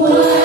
Why?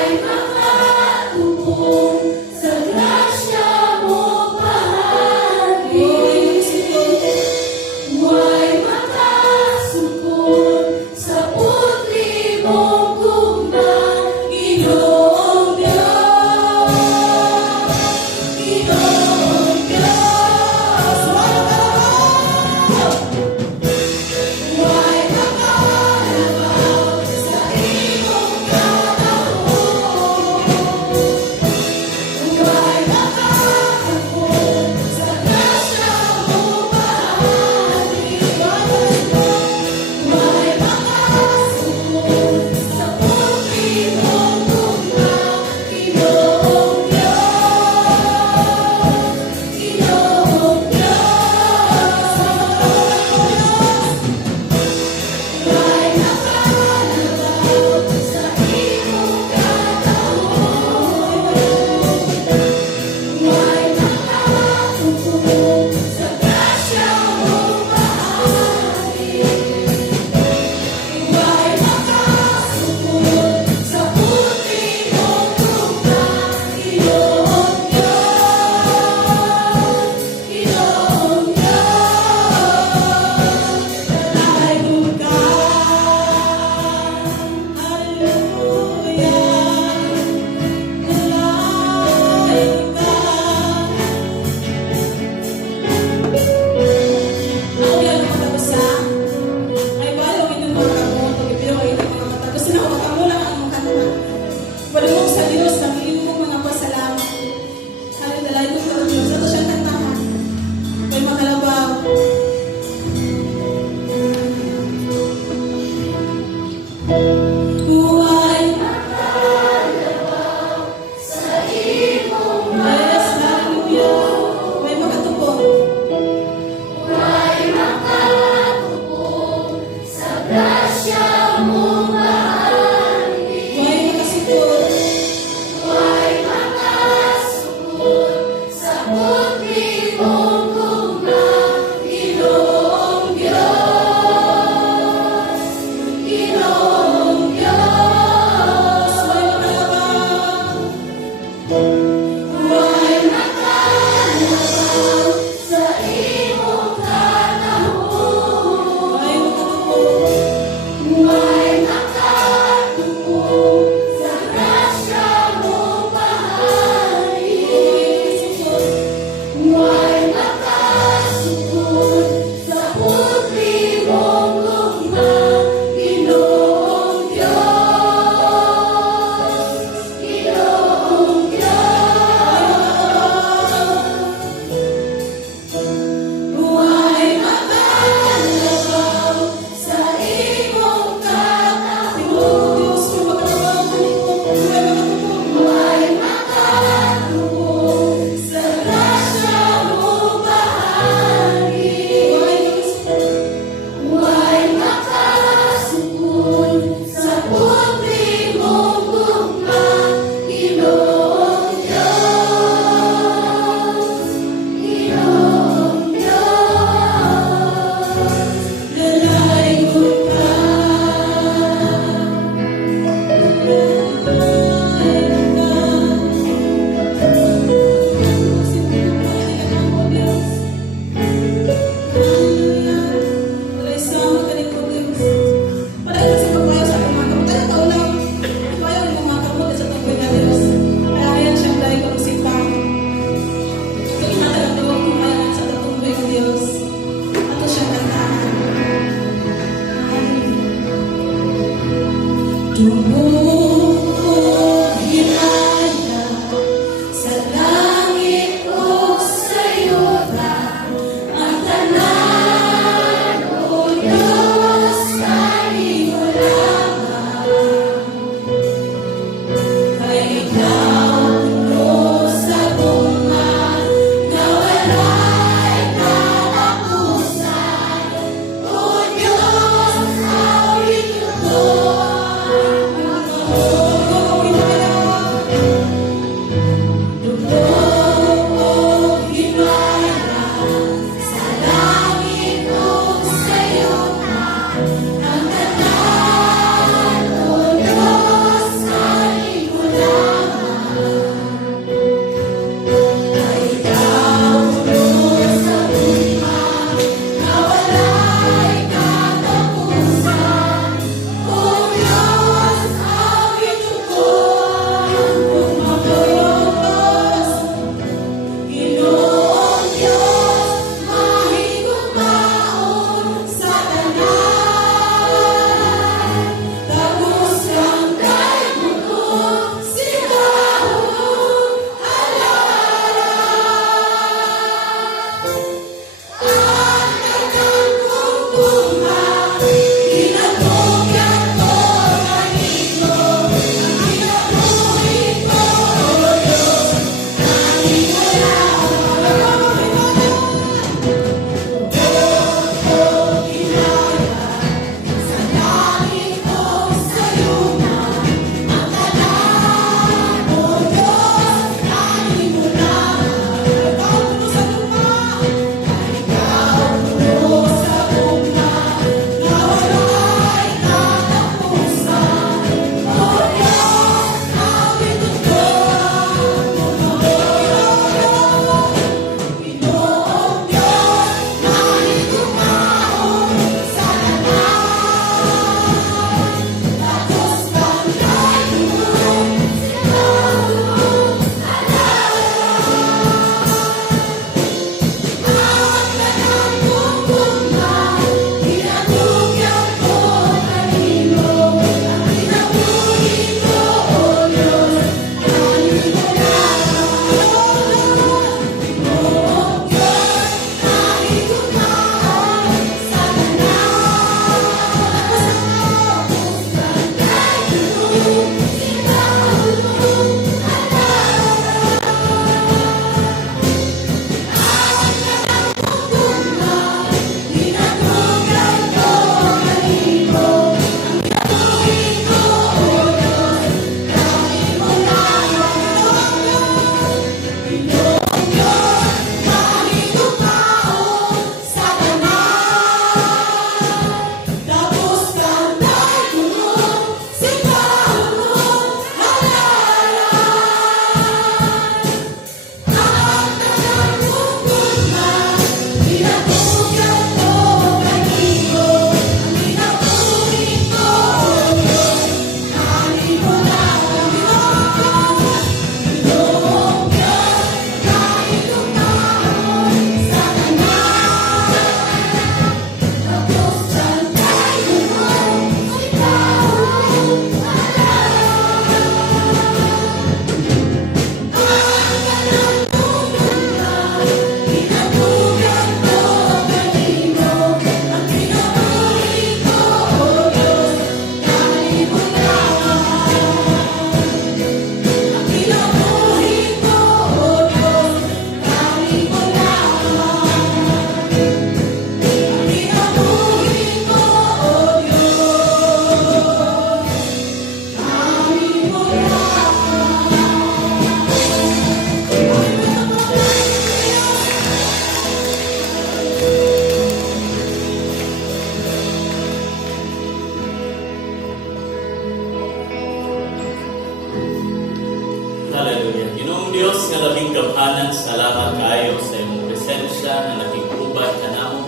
Hallelujah. Ginoong Dios nga labing gamhanan, salamat kayo sa imong presensya na nakikubad ka namo.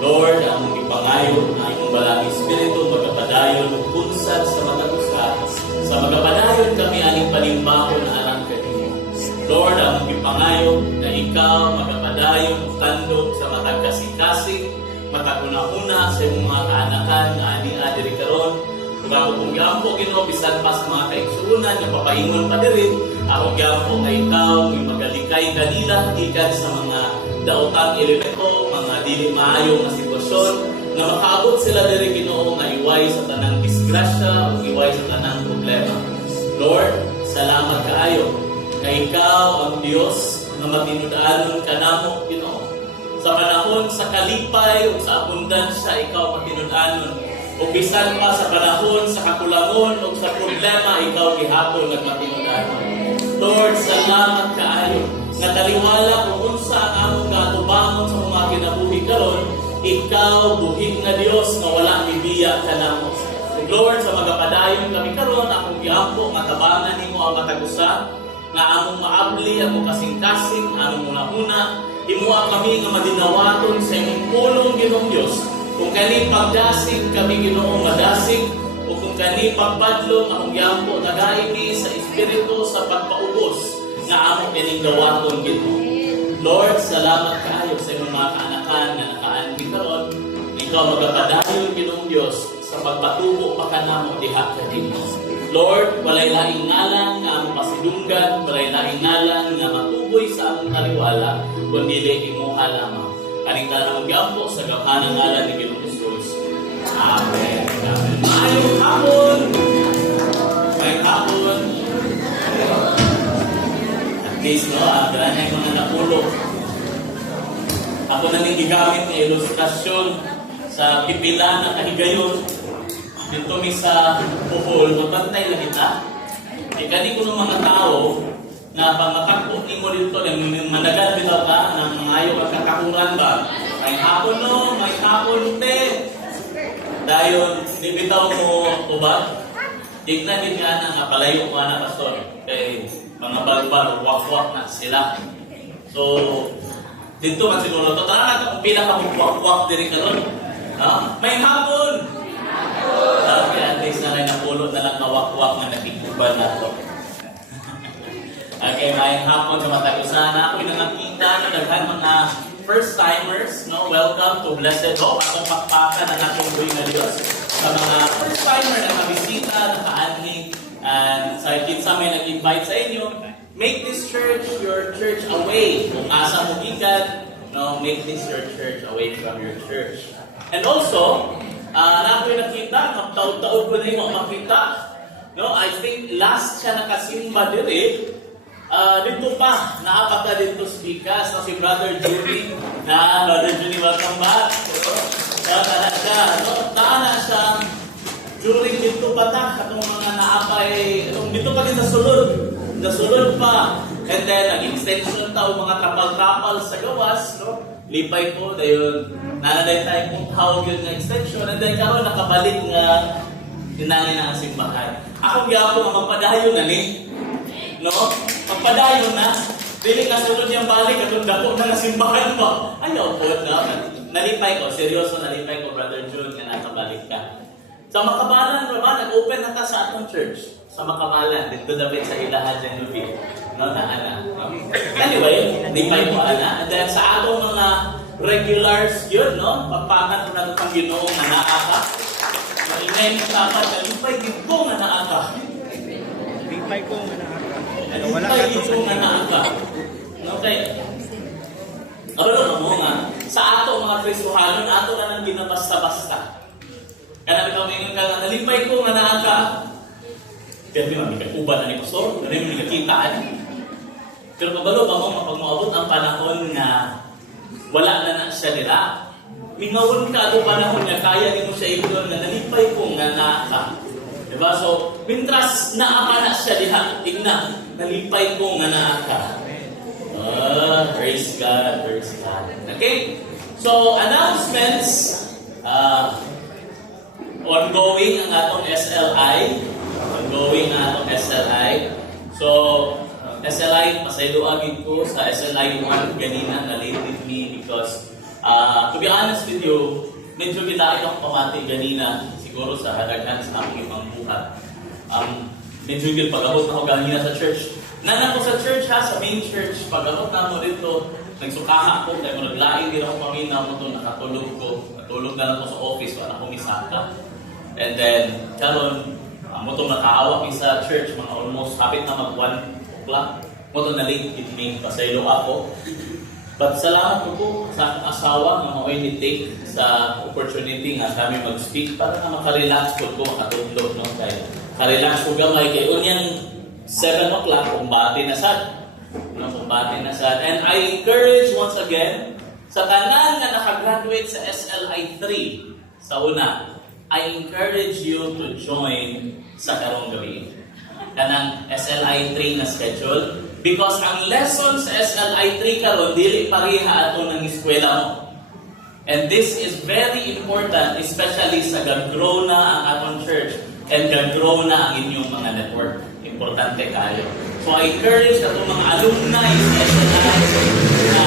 Lord, ang ipangayo na imong balang Espiritu magapadayon ug punsad sa matag usa. Sa magapadayon kami aning panimbahon na arang kanimo. Lord, ang ipangayo na ikaw magapadayon ug tandog sa matag kasing-kasing, matag una-una sa imong mga kaanakan nga ani adiri karon. Kung ako kung yampo, Ginoo, bisan pa sa mga kaigsuunan, nga papaingon pa din, ako yampo na ikaw, may magalikay kanila, ikan sa mga daotang elemento, mga dili maayong na sitwasyon, na makaabot sila din, Ginoo, nga iway sa tanang disgrasya, o iway sa tanang problema. Lord, salamat kaayo, na ikaw ang Diyos, na matinudaanon ka namo, Ginoo. Sa panahon sa kalipay o sa abundansya, ikaw matinudaanon. O bisan pa sa panahon, sa kakulangon, o sa problema, ikaw gihapon nagmatinudanon. Lord, salamat kaayo. Nga taliwala kung unsa ang among katubangon sa mga kinabuhi karon, ikaw buhig na Dios nga wala bibiya ka namo. Lord, sa magapadayon kami karon, akong giampo nga tabangan nimo ang matagusa, nga among maabli, among kasing-kasing, among una-una, imuha kami nga madinawaton sa imong pulong, Ginoong Dios. Kung kani pagdasig kami Ginoo madasig, o kung kani pagbadlong akong yampo nagaimi sa Espiritu sa pagpaubos na among pininggawaton Ginoo. Lord, salamat kaayo sa imong mga kaanakan na nakaanhi karon. Ikaw magapadayon Ginoong Dios sa pagpatubo pa kanamo diha kanimo. Lord, walay laing ngalan nga among pasidunggan, walay laing ngalan nga matuboy sa among taliwala, kundi imuha lamang. Kaning tanang gyampo sa gamhanan ngalan ni Ginoong Jesus. Amen. Amen. Maayong hapon. Maayong hapon. At least, no, ganyan yung mga napulo. Ako na ning gigamit ng ilustrasyon sa pipila na kahigayon. Dito mi sa Bohol, mabantay lang kita. Kani ko ng mga tao na pangmatagpo ni mo dito, managal bitaw ka, ng mga ayaw at kakakuran ba? May hapon no, may hapon te. Dayon, di bitaw mo ubad. Tignan din nga na palayo ko na pastor. Kay mga balbal, wak-wak na sila. So, dito man siguro, tara na kung pila ka wak-wak diri karon. May hapon! Kaya at least na rin napulot na lang na wak-wak na nakikubal na to. Okay, maayong hapon sa matagusan. Ako yung nakita na daghan mga first-timers, no? Welcome to Blessed Hope. Akong pakpakan na natunggoy na Diyos. Sa mga first-timer na kabisita, nakaanhi, and sa kinsa may nag-invite sa inyo, make this church your church away. Kung asa mo gikan, no? Make this your church away from your church. And also, na ako yung nakita, magtaod-taod ko na yung makita. No? I think last siya nakasimba diri. Dito pa, naapata dito speakers na si Brother Jimmy. Brother Jimmy, welcome back. Taana siya during dito pa ta, katong mga naapay, dito pa din sa sulod. Sa sulod pa. And then, nag-extension tao, mga trapal-trapal sa gawas, no? Lipay ko, dayon, nanaday tayo kung tawag yun na extension. And then, karon nakabalik nga, tinali na ang simbahan. Ako gyapon nga magpadayon na ni. No? Pagpadayon na, dili ka sunod yung balik, atong dako na nasimbahan mo. Ayaw po, no? Nalipay ko, seryoso nalipay ko, Brother June, nga nakabalik ka. Sa Makabalan, naman, nag-open na ta sa atong church. Sa Makabalan, dito dapat sa Ilahan Genovese. No, ana. Anyway, lipay ko, ana. And then sa atong mga regulars yun, no? Pagpakan ko na itong Ginoo nga naaka. Maingay mo dapat, lipay dito nga naaka. Lipay ko nga naaka. Lipay dito nga naaka. Okay. Ano mo nga, sa ato mga Kristohanon, ato na nang ginabasta-basta. Kaya namin kami nga, nalipay ko nga naaka. Pero di man, may kakuba na ni Pastor, na rin may kakitaan. Pero kabalo pa mo, kapag maabot ang panahon na wala na siya nila, mingawon ka ito panahon na kaya din mo siya ito na nalipay ko nga naaka. Diba? So, mintras naaka na siya diha, tignan, nalipay ko nga naaka. Praise God, praise God. Okay? So, announcements. Ongoing ang atong SLI. So, SLI, pasayloagin ko sa SLI 1 ganina na late with me because to be honest with you, medyo kita itong pamati ganina siguro sa hadaghan sa aming ibang buhat. Medyo yung pag-abot na ako ganina sa church. Nanan ko sa church ha, sa main church, pag-abot na ako dito, nagsukaha ako, kaya mo naglaing din ako pamina mo ito, nakatulog ko. Natulog na lang ako sa office, wala akong misaka. And then, karon mo itong nakaawa sa church, mga almost kapit na mag 1 o'clock. Mo itong na late evening, pasaylo ako. But salamat po sa aking asawa na ma-oily take sa opportunity nga kami mag-speak para na makarelax ko makatulog. No? Kaya karelax ko gamay kay unyang 7 o'clock, kumbati na sad. No, kumbati na sad. And I encourage once again, sa tanan na nakagraduate sa SLI 3, sa una, I encourage you to join sa karong gabi. Kanang SLI 3 na schedule. Because ang lesson sa SLI 3 karon dili pareha ato ng eskwela mo. And this is very important, especially sa gag-grow na ang atong church and gag-grow na ang inyong mga network. Importante kayo. So I encourage atong mga alumni sa SLI na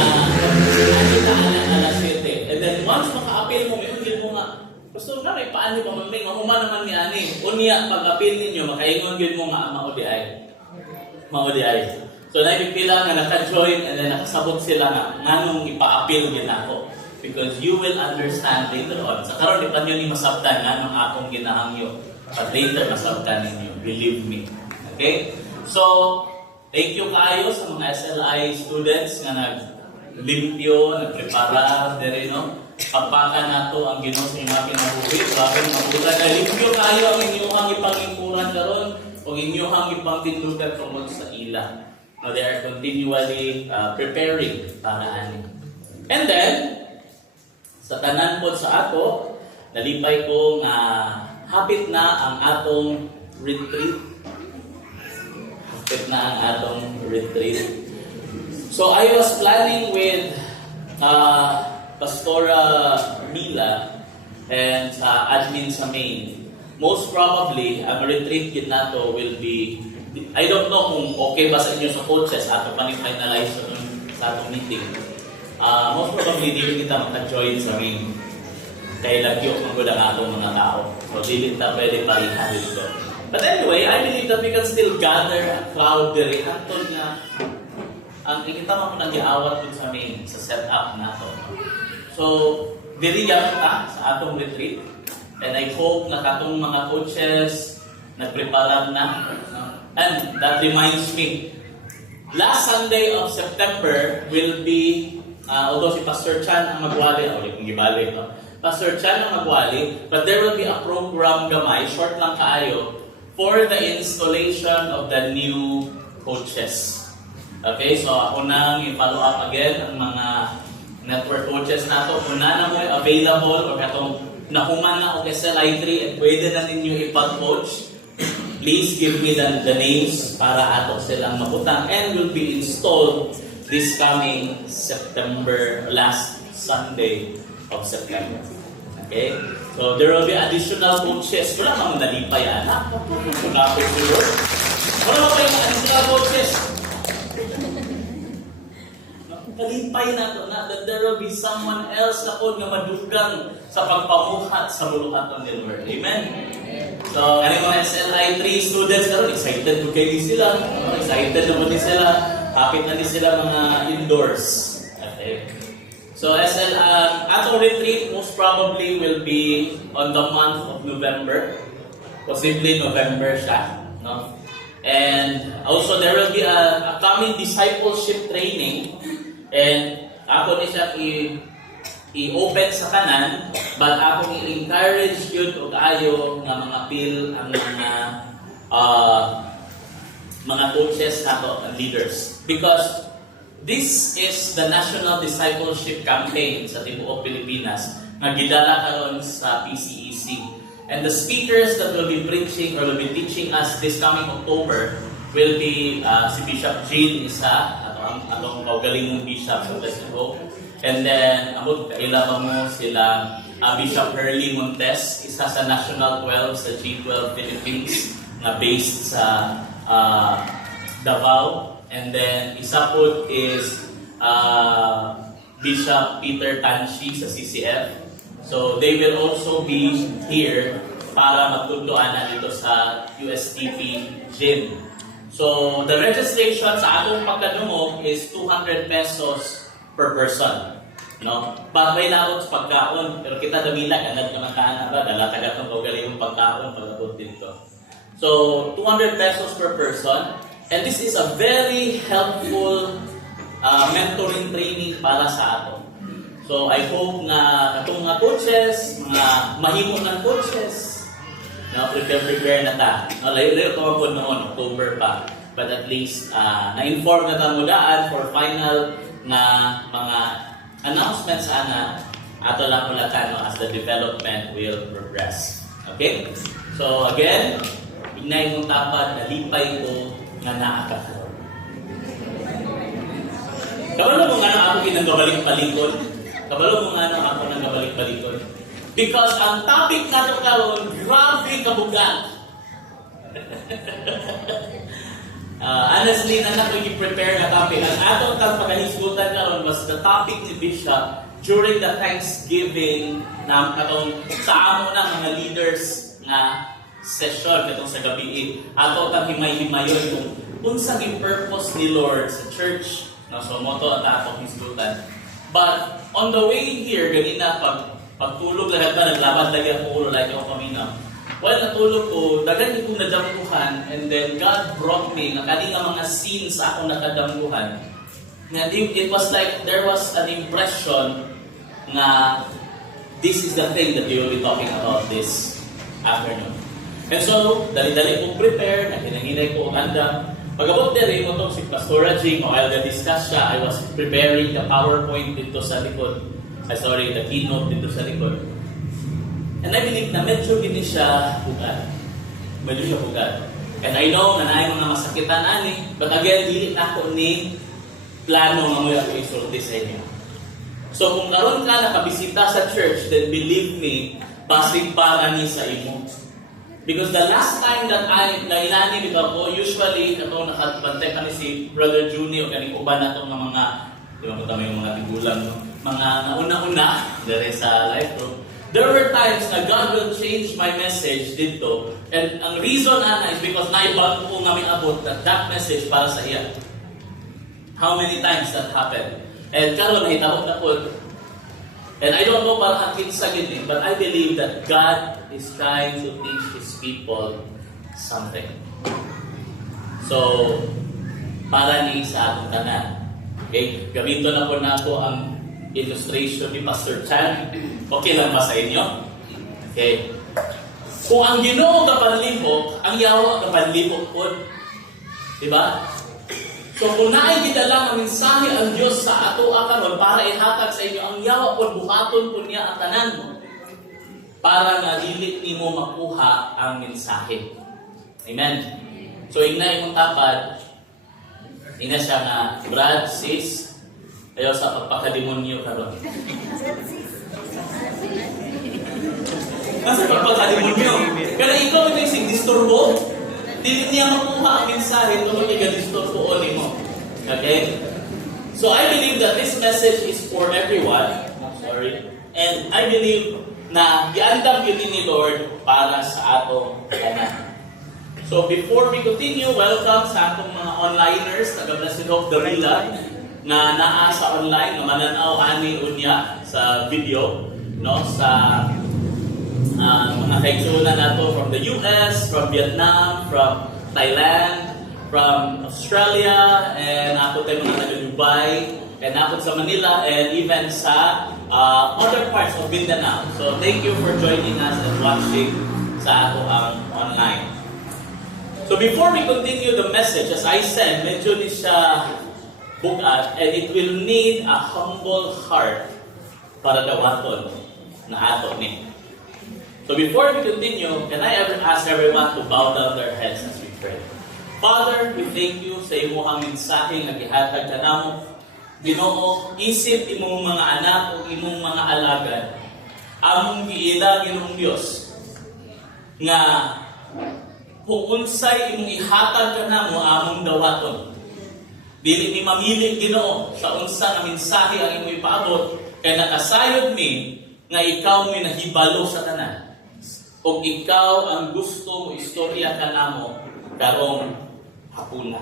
alas 7. And then once maka-appeal mo, may mo nga, gusto na may paano pa mamay, mahuma naman ni Ani. Unya, pag-appeal ninyo, makaingon yun mo nga maudi-ay. Maudi-ay. So, naipipila nga naka-join and then nakasabot sila nga nganong ipa-appeal din ako. Because you will understand later on. Sa karon di pa nyo ni masabtan nganong akong ginahangyo. But later masabtan ninyo. Believe me. Okay? So, thank you kayo sa mga SLI students nga naglimpyo, nagprepara, dere no? Pagpaka na to ang Ginoo sa mga kinabuhi. Grabe mabuta na limpyo kayo ang inyong ipangikuran karon o inyong ipangtindugan tungkol sa ila. Now, they are continually preparing para ani. And then, sa tanan po sa ato, nalipay ko nga hapit na ang atong retreat. Hapit na ang atong retreat. So, I was planning with Pastora Mila and admin sa main. Most probably, ang retreat kit nato will be I don't know kung okay ba sa inyo sa coaches ato pa ni-finalize sa atong meeting. Most probably, di kita maka-join sa main. Kaya lagyo ang gudang atong mga tao. So, di kita pwede palihan dito. But anyway, I believe that we can still gather a crowd there. Anton na, ang ikita mo nang giawat dun sa main, sa setup nato. So, diriyan ta sa atong retreat. And I hope na katong mga coaches nagprepare na. And that reminds me, last Sunday of September will be, although si Pastor Chan ang magwali, kung gibali ito, Pastor Chan ang magwali, but there will be a program gamay, short lang kaayo, for the installation of the new coaches. Okay, so ako nang i-follow up again ang mga network coaches nato. Kung na mo available o katong nahuman na o SLI 3 at pwede na ninyo ipag-coach, please give me the names para ato silang mabutang and will be installed this coming September, last Sunday of September. Okay? So there will be additional coaches. Wala mang nalipay, anak. Wala po siguro. Wala pa yung additional coaches. Nalipay na ito na that there will be someone else na po nga madugang sa pagpamuhat sa bulukan ng Lord. Amen? So, ano mga SLI 3 students karon excited po kayo sila. Excited naman din sila. Kapit na din sila mga indoors. Okay. So, atong retreat most probably will be on the month of November. Possibly November siya. No? And also, there will be a coming discipleship training. And ako ni siya i-open sa kanan, but ako i-encourage yun o kaayo nga mga feel ang mga coaches nato and leaders. Because this is the National Discipleship Campaign sa tibuok Pilipinas nga gidala karon sa PCEC. And the speakers that will be preaching or will be teaching us this coming October will be si Bishop Jean isa, atong kaugalingong bishop sa Western Hope. And then, abot kaila mo sila Bishop Hurley Montes, isa sa National 12 sa G12 Philippines na based sa Davao, and then isa po is Bishop Peter Tanshi sa CCF. So they will also be here para magtunduan na dito sa USTP gym. So the registration sa atong pagkanungo is 200 pesos per person. No? Bagay na sa pagkaon, pero kita damila kanad naman kaan ba dala taga tong galing pagkaon pagabot dito. So 200 pesos per person, and this is a very helpful mentoring training para sa ato. So I hope na katong mga coaches, mga mahimo ng coaches, no, prepare na ta. No, layo ko po noon October pa, but at least na-inform na ta mudaan for final na mga announcements ana ato lang ulatan no, as the development will progress. Okay? So again, ignay mong tapad, nalipay ko nga naakakaroon. Kabalo mo nga na ako ginagabalik-balikon. Kabalo mo nga na ako nagabalik-balikon. Because ang topic na ito karoon, grabe kabugat. Honestly, na nakikip-prepare na topic. Ang atong pagkahisgutan karoon was the topic ni Bishop during the Thanksgiving na katong sa amo na mga leaders na session katong sa gabi. Ato tang himay-himayon kung unsang yung purpose ni Lord sa church. No, so moto at atong hisgutan. But on the way here, ganina pagtulog lahat ba naglaban lagi ako ulo like ako kamina. While natulog ko, dagan ko nadamguhan, and then God brought me nakali nga mga scenes sa akong nakadamguhan. And it was like there was an impression na this is the thing that we will be talking about this afternoon. And so, dali-dali kong prepare, nakinanginay ko ang andam. Pag-abot din mo itong si Pastora Jing, while na-discuss siya, I was preparing the PowerPoint dito sa likod. The keynote dito sa likod. And I believe na medyo gini siya bugad. Medyo siya bugad. And I know na naay mga masakitan ani, but again, dili na ako ni plano nga mo ako isulti sa inyo. So kung karon ka nakabisita sa church, then believe me, basig para ni sa imo. Because the last time that nailani dito ako, usually, katong nakabantay kami si Brother Juni o kaning uban na itong mga, di ba ko tama yung mga tigulang, no? Mga nauna-una, dari sa life room. There were times na God will change my message dito. And ang reason ana is because naibag ko nga may abot that message para sa iya. How many times that happened? And karon nahitabo na po. And I don't know para akin sa gini, but I believe that God is trying to teach His people something. So, para ni sa atong tanan. Okay? Gamito na po na po ang illustration ni Pastor Chan. Okay lang ba sa inyo? Okay. Kung ang Ginoo kapanlibok, ang Yawa kapanlibok po. Diba? So kung naay gidala ang mensahe ang Dios sa ato karon para ihatag sa inyo, ang Yawa po buhaton po niya ang tanan mo para nga dili nimo makuha ang mensahe. Amen. So ignay mong tapad, ina siya nga Brad, sis, ayaw sa pagpakademonyo karon. Kasi pagpakademonyo, kaya ikaw ito yung disturbo, dili niya makuha ang mensahe tungkol kay disturbo ni mo. Okay? So I believe that this message is for everyone. And I believe na giandam yun ni Lord para sa ato tanan. So before we continue, welcome sa atong mga onliners, taga-Blessed Hope Davila, na naa sa online, na mananaw ani unya sa video, no, sa mga kaigsunan nato from the US, from Vietnam, from Thailand, from Australia, and ako tayo mga taga-Dubai, and ako sa Manila, and even sa other parts of Mindanao. So thank you for joining us and watching sa ato ang online. So before we continue the message, as I said, medyo ni siya bugat, and it will need a humble heart para dawaton na ato ni. So before we continue, can I ever ask everyone to bow down their heads as we pray? Father, we thank you sa imong mensahe nga gihatag kanamo. Ginoo, isip imong mga anak o imong mga alagad, among giila Ginoong Dios nga kung unsay imong ihatag kanamo among dawaton. Dili mi mamili Ginoo sa unsa nga mensahe ang imong ipaabot kay nakasayod mi nga ikaw mi nahibalo sa tanan. Ug ikaw ang gusto mo istorya kanamo karong hapuna.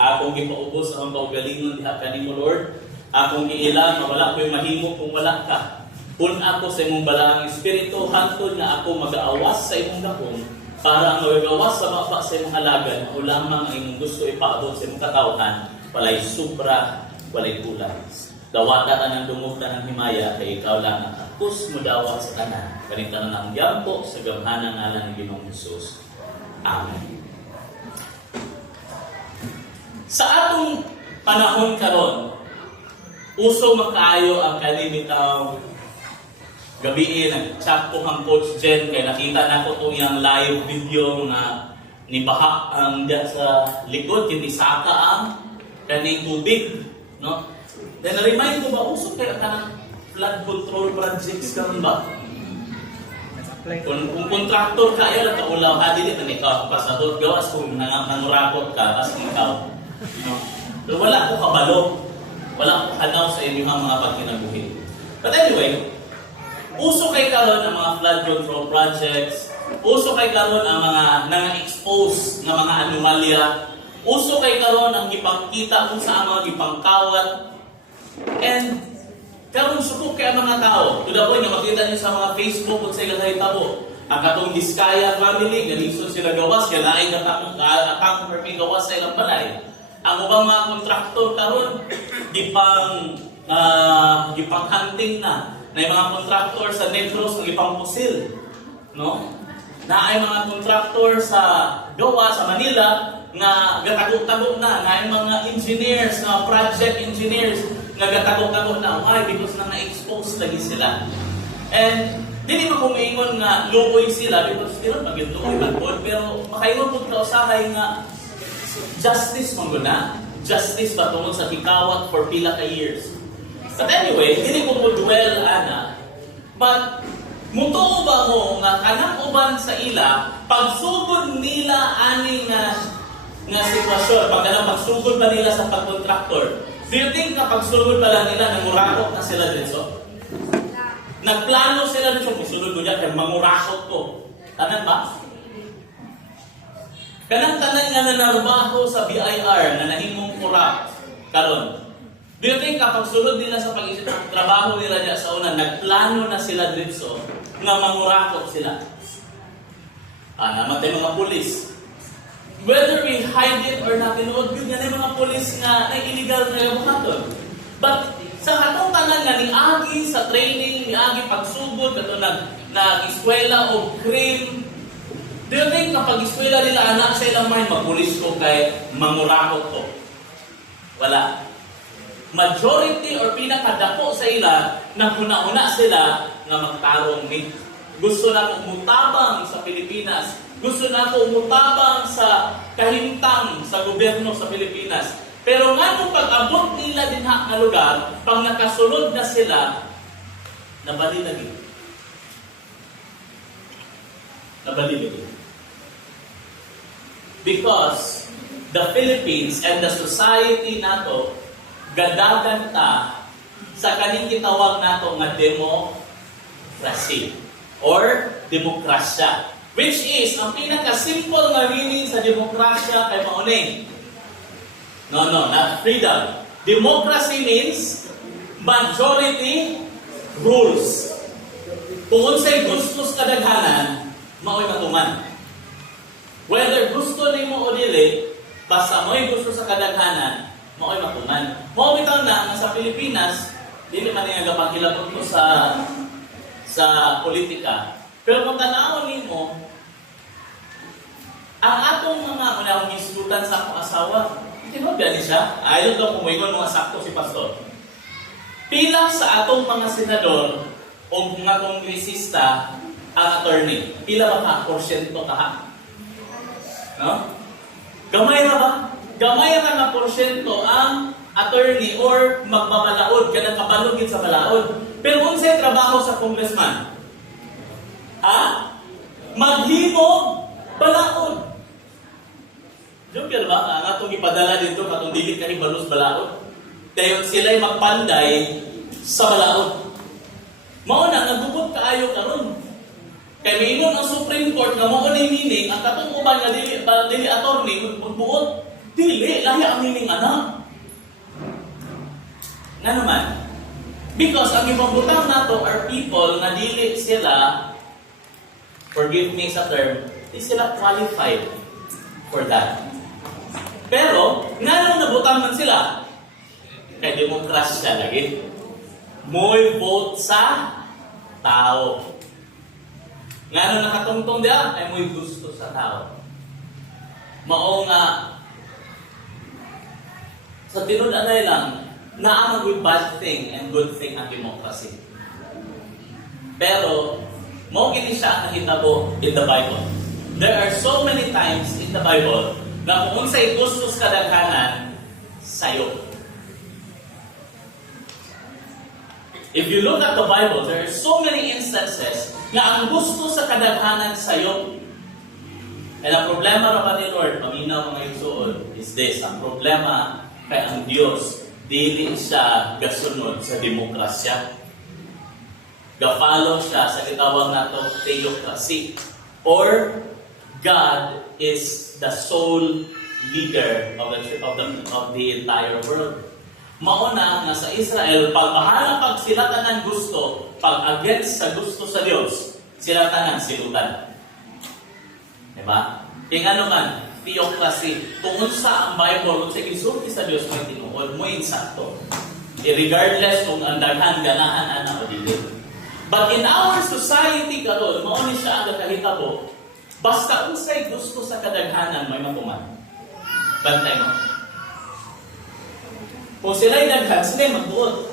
Akong gipaubos ang kaugalingon diha kanimo Lord. Akong giilang nga wala ko'y mahimo kung wala ka. Pun ako sa imong balaang espiritu hantod nga ako mag-aawas sa imong gahom para ang magagawas sa mapa sa imong alagad o lamang ang imong gusto ipaabot sa imong katawhan walay supra, walay kulang. Dawata ka ng dumugta ng himaya kay ikaw lang ang akus mo dawat sa tanan. Ganito na ang yampo sa gamhanang ngalan ni Ginoong Hesus. Amen. Sa atong panahon karon, uso makaayo ang kalimitaw gabi nag-chat ko ang Coach Jen kay nakita na ko itong yung live video na nibaha ang diyan sa likod, hindi saka ang kaning tubig, no? Then na-remind ko ba, uso kaya ka ng flood control projects karon ba? Kung kontraktor ka, ayaw lang kaulaw, hindi naman ikaw ang pasadot, gawas kung nangurakot ka, as ikaw. No? So, wala ko kabalo, wala ko hanaw sa inyong mga pagkinabuhi. But anyway, uso kay karon ang mga flood control projects, uso kay karon ang mga nanga-expose na mga anomalya, uso kay karon ang ipangkita kung saan mga ipangkawat, and karon suko kay ang mga tao. To the point na makita niyo sa mga Facebook kung sa ilang tabo, ang katong Diskaya family, ganito sila gawas, kaya naay atang permi gawas sa ilang balay. Ang ubang mga kontraktor karon gipang hunting na mga kontraktor sa Negros ang ipang pusil, no? Na ay mga kontraktor sa gawa sa Manila nga gatagok-tagok na ay mga engineers, na project engineers nga gatagok-tagok na why because na na-expose lagi sila. And dili man ko maingon nga luoy sila because sila maging luoy bagod, pero makaingon pud ka usahay nga justice man gud na. Justice ba tungod sa kikawat for pila ka years. But anyway, hindi ko mo dwell ana. But mutuo ba mo nga kanang uban sa ila pagsugod nila ani nga sitwasyon, pagsugod ba nila sa pagkontraktor? Do you think na pagsugod pala nila nangurakot na sila dito? Nagplano sila dito, musulod ko dyan, kaya mangurakot ko. Tanan ba? Kanang tanan nga nanarbaho sa BIR na nahimong corrupt karon. Do you think kapag sulod nila sa pag-isip ng trabaho nila dyan sa una, nagplano na sila dito nga mangurakot sila? Namatay mga pulis. Whether we hide it or not, tinuod yun yan mga pulis nga na illegal na yung katon. But sa katong tanan nga niagi sa training, niagi pagsugod, kato nag-eskwela o cream, do you think kapag eskwela nila anak sa ilang mind, magpulis ko kay mangurakot ko? Wala. Majority or pinakadako sa ila na una-una sila nga magtarong ni. Gusto na kong mutabang sa Pilipinas. Gusto na kong mutabang sa kahintang sa gobyerno sa Pilipinas. Pero nga nung pag-abot nila din na lugar, pag nakasunod na sila, nabali lagi. Nabali lagi. Because the Philippines and the society nato gadagan ta sa kaning gitawag nato nga democracy or demokrasya, which is ang pinaka-simple nga meaning sa demokrasya kay maunay. No, not freedom. Democracy means majority rules. Kung unsay gusto sa kadaghanan, mao'y matuman. Whether gusto nimo o dili, basta mo'y gusto sa kadaghanan, mao'y matuman. Mao bitaw na sa Pilipinas, dili man nga gapanghilagot ko sa politika. Pero kung tanawon nimo, ang atong mga unang isutan sa akong asawa, tinobya ni siya. Ayaw daw kumuingon mga sakto si pastor. Pila sa atong mga senador o mga kongresista ang attorney? Pila ba ka? Porsyento ka ha? No? Gamay na ba? Gamay na nga porsyento ang attorney or magbabalaod, kanang kabalugin sa balaod. Pero unsay trabaho sa congressman? Ha? Maghimog balaod. Joker ba? Ang atong ipadala dito, katong dili ka ibalus balaod. Kaya sila'y magpanday sa balaod. Mauna, nagubot kaayo karon. Kaya mingon ang Supreme Court na mao ni meaning, ang katong uban nga dili attorney, magbuot, dili, lahi ang meaning ana. Nga naman, because ang ibang butang nato are people na dili sila, forgive me sa term, di sila qualified for that. Pero, nga nung nabutang man sila, kaya demokrasya lagi, mo'y vote sa tao. Nga nung nakatungtong diya, ay mo'y gusto sa tao. Mao nga, sa tinunanay lang, naamag bad thing and good thing ang democracy. Pero, mao gini siya ang nakitabo in the Bible. There are so many times in the Bible na kung unsay gusto sa kadaghanan, sayo. If you look at the Bible, there are so many instances na ang gusto sa kadaghanan sayo. And ang problema naman ni Lord, paminaw mga isuod, is this. Ang problema kay ang Diyos, dili siya gasunod sa demokrasya. Ga-follow siya sa gitawag nato theocracy. Or God is the sole leader of the entire world. Mauna nga sa Israel, pag mahala pag sila tanan gusto, pag against sa gusto sa Diyos, sila tanan silutan. Diba? Kaya ano man, theocracy, tungkol sa ang Bible, kung sa gisulti sa Diyos, may tinuod mo insakto. Regardless kung ang daghan, ganaan, o dili. But in our society karon, mauni siya ang kahitabo, basta unsay gusto sa kadaghanan, may matuman. Bantay mo. Kung sila'y daghan, sila'y magbuot.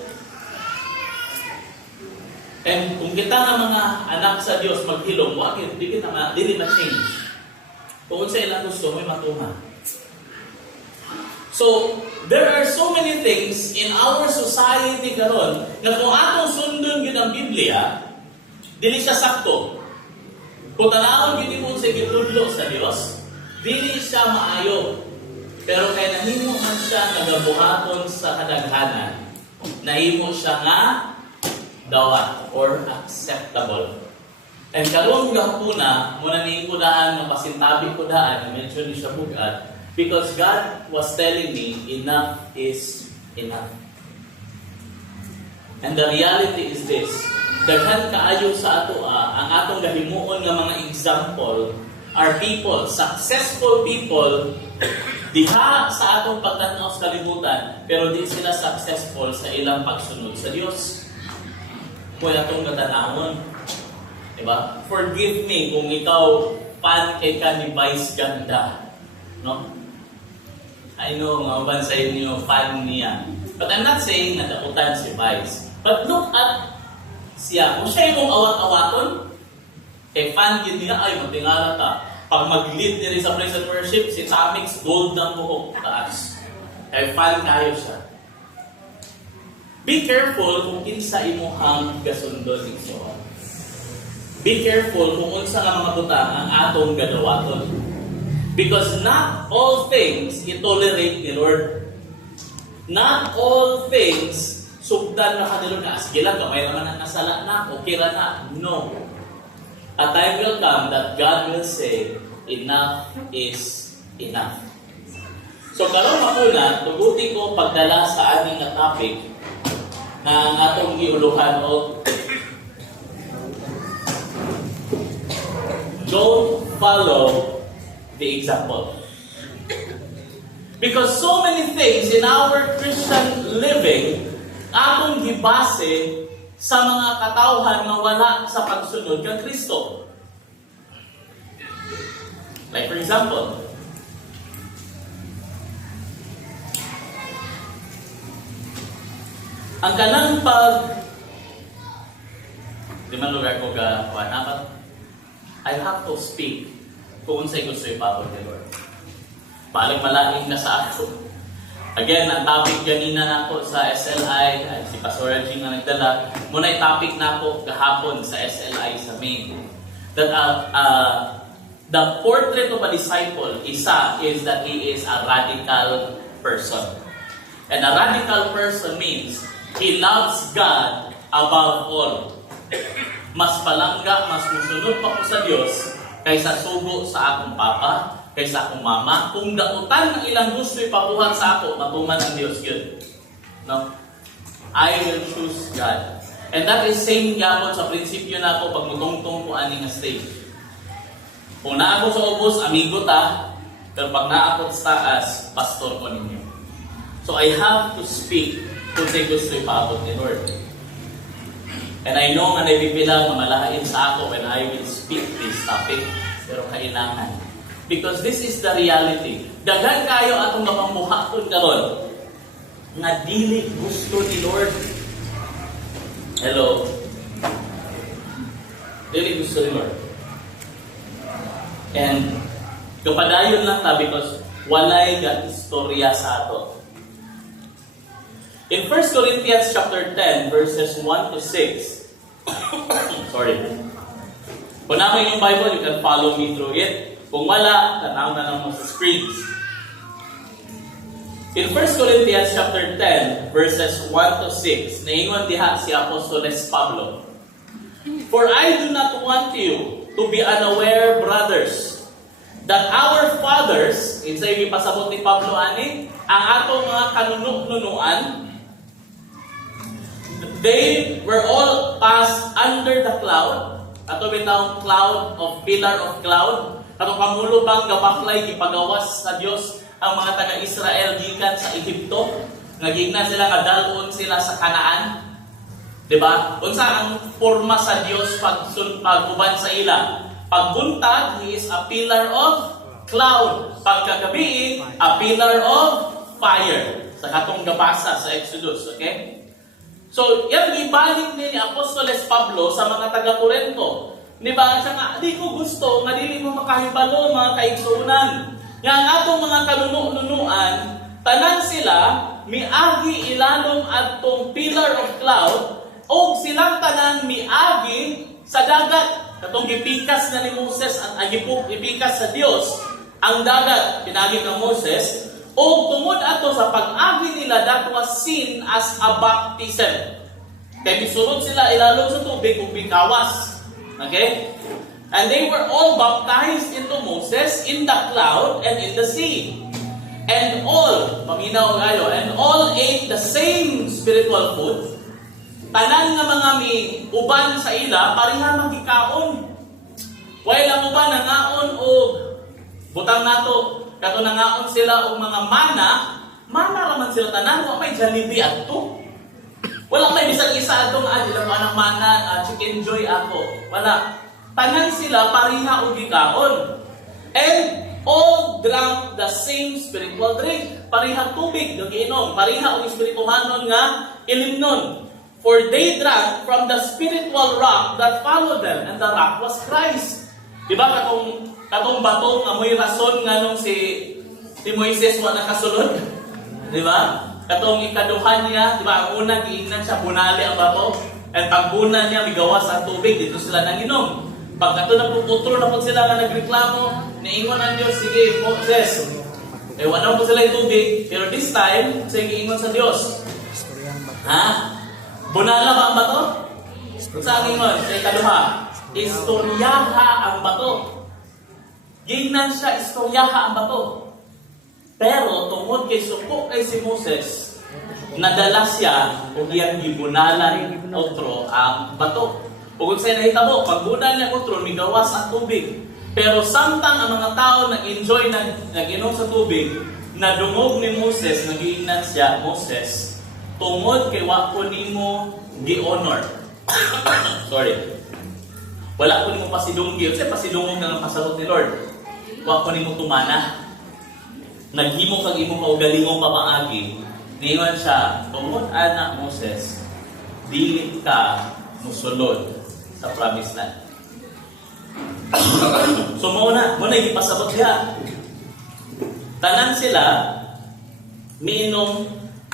And kung kita nga mga anak sa Diyos maghilom, wakit, dili ma-change. Kung sa ilang gusto, may matuman. So, there are so many things in our society karon na kung atong sundon yun ang Biblia, dili siya sakto. Kung tanawon yun mo sa gitudlo sa Diyos, dili siya maayo. Pero kaya nahimo man siya nagabuhaton sa kadaghanan, nahimo siya nga dawat or acceptable. And karong gahapuna, muna ni ko daan, mapasintabi ko daan, medyo ni siya bugat, because God was telling me, enough is enough. And the reality is this, daghan kaayo sa ato ang atong gahimuon nga mga example are people, successful people, diha sa atong pagtanaw sa kalibutan, pero di sila successful sa ilang pagsunod sa Diyos. Kung atong natanawon, diba? Forgive me kung ikaw fan kay ka ni Vice Ganda, no? I know mga uban sa inyo fan niya, but I'm not saying na dakutan si Vice. But look at siya, kung siya yung awat-awaton, kay fan yun niya, ay matingala ta. Pag mag-lead niya rin sa praise and worship, si Tamix gold ng buhok taas. Kaya fan kayo siya. Be careful kung kinsa imuhang gasundon ito. Be careful kung unsa nga mga butang ang atong gadawaton. Because not all things i-tolerate ni Lord. Not all things sugdan na kanilo na sige lang, kamay naman ang nasala na, okay ra na. No. A time will come that God will say, enough is enough. So karon muna, tugutin ko pagdala sa ating na topic na ang atong giuluhan o don't follow the example. Because so many things in our Christian living atong gibase sa mga katawhan na wala sa pagsunod kang Kristo. Like for example, ang kanang di man lugar ko apat, I have to speak kung unsay gusto ipabor ni Lord. Paling malaking na sa ako. Again, ang topic ganina na ako sa SLI, si Pastor Reggie nga nagdala, muna yung topic na ako kahapon sa SLI sa main. That The portrait of a disciple, isa, is that he is a radical person. And a radical person means he loves God above all. Mas palangga, mas musunod pa ko sa Diyos kaysa sugo sa akong papa, kaysa akong mama. Kung dautan ng ilang gusto ipabuhat sa ako, matuman ang Diyos yun. No? I will choose God. And that is same yapon sa prinsipyo na ako pag mutungtong ko ani nga stage. Kung na ako sa ubos, amigo ta, pero pag na ako sa taas, pastor ko ninyo. So I have to speak kung sa gusto ipaabot ni Lord. And I know nga nabibilang mamalahain sa ako when I will speak this topic, pero kailangan. Because this is the reality. Daghan kayo atong napambuhaton karon nga dili gusto ni Lord. Hello. Dili gusto ni Lord. And kapadayon lang ta because walay ga istorya sa ato. In 1 Corinthians chapter 10 verses 1 to 6. Sorry. Kung naman yung Bible, you can follow me through it. Kung wala, tanaw na lang mo sa screens. In 1 Corinthians chapter 10 verses 1 to 6, naingon diha si Apostoles Pablo. For I do not want you to be unaware, brothers, that our fathers, insay ipasabot ni Pablo ani, ang atong mga kanunuan, they were all passed under the cloud. Ato bitawng cloud of pillar of cloud. Ato kamulo bang gabaklay gipagawas sa Dios ang mga taga-Israel gikan sa Ehipto. Nagigna sila nga dalon sila sa Kanaan. 'Di ba? Unsa ang forma sa Dios pagkuban sa ila? Pagbuntag, he is a pillar of cloud. Pagkagabi, a pillar of fire. Sa katong gabasa sa Exodus, okay? So, yan ibalik ni Apostoles Pablo sa mga taga-Corinto. Di ba? Siya nga, di ko gusto, madili mo makahibalo, mga kaigsunan. Yang atong mga kanunuan, tanan sila, miagi ilalom atong pillar of cloud, o silang tanan miagi sa dagat. Katong gipikas na ni Moses at gipikas sa Dios, ang dagat, pinagi ng Moses, o tungod ato sa pag-agi nila, that was seen as a baptism. Kaya bisunod sila ilalong sa tubig kung bikawas. Okay? And they were all baptized into Moses in the cloud and in the sea. And all, paminaw kayo, and all ate the same spiritual food. Tanan nga mga uban sa ila, pariha magikaon. Way lang uban nangaon o butang nato. Kato nangaon sila og mga mana raman sila tanan, wa may Jollibee adto. Wala may bisag isa adto nga ilang anang mana, chicken joy ako. Wala. Tanan sila pariha og gikaon. And all drank the same spiritual drink. Pariha tubig nga giinom, pariha og espirituhanon nga ilimnon. For they drank from the spiritual rock that followed them, and the rock was Christ. Diba katong bato nga mo'y rason nga nung si Moises wa nakasulod? Diba? Katong ikaduhan niya, diba? Ang una, giingnan siya, bunali ang bato. At pag bunan niya, migawas ang tubig, dito sila nanginom. Pag kato na puputro na po sila nga nagreklamo, niingon ang Diyos, sige, Moses. Wala po sila yung tubig, pero this time, sige, ingon sa Diyos. Ha? Bunala ba ang bato? Sa ingon, sa ikaduha, istoryaha ang bato. Gingnan siya, istoryaha ang bato. Pero tungod kay suko kay si Moses, nadala siya o iyang gibunalan otro ang bato. Ug kung sa'yo nahitabo, pag bunal niya otro, migawas ang tubig. Pero samtang ang mga tao nag-enjoy, nag-inom sa tubig, nadungog ni Moses, nag-iingnan siya, Moses, tungod kay wa ko nimo gi-honor. Sorry. Wala ko nimo pasidunggi. Kasi pasidungog na ang pasabot ni Lord. Wa ko nimo tumana. Naghimo kag imo kaugalingong papaagi. Niingon siya, tungod anak Moses, dili ka musulod sa promised land. So muna ipasabot diha. Tanan sila miinom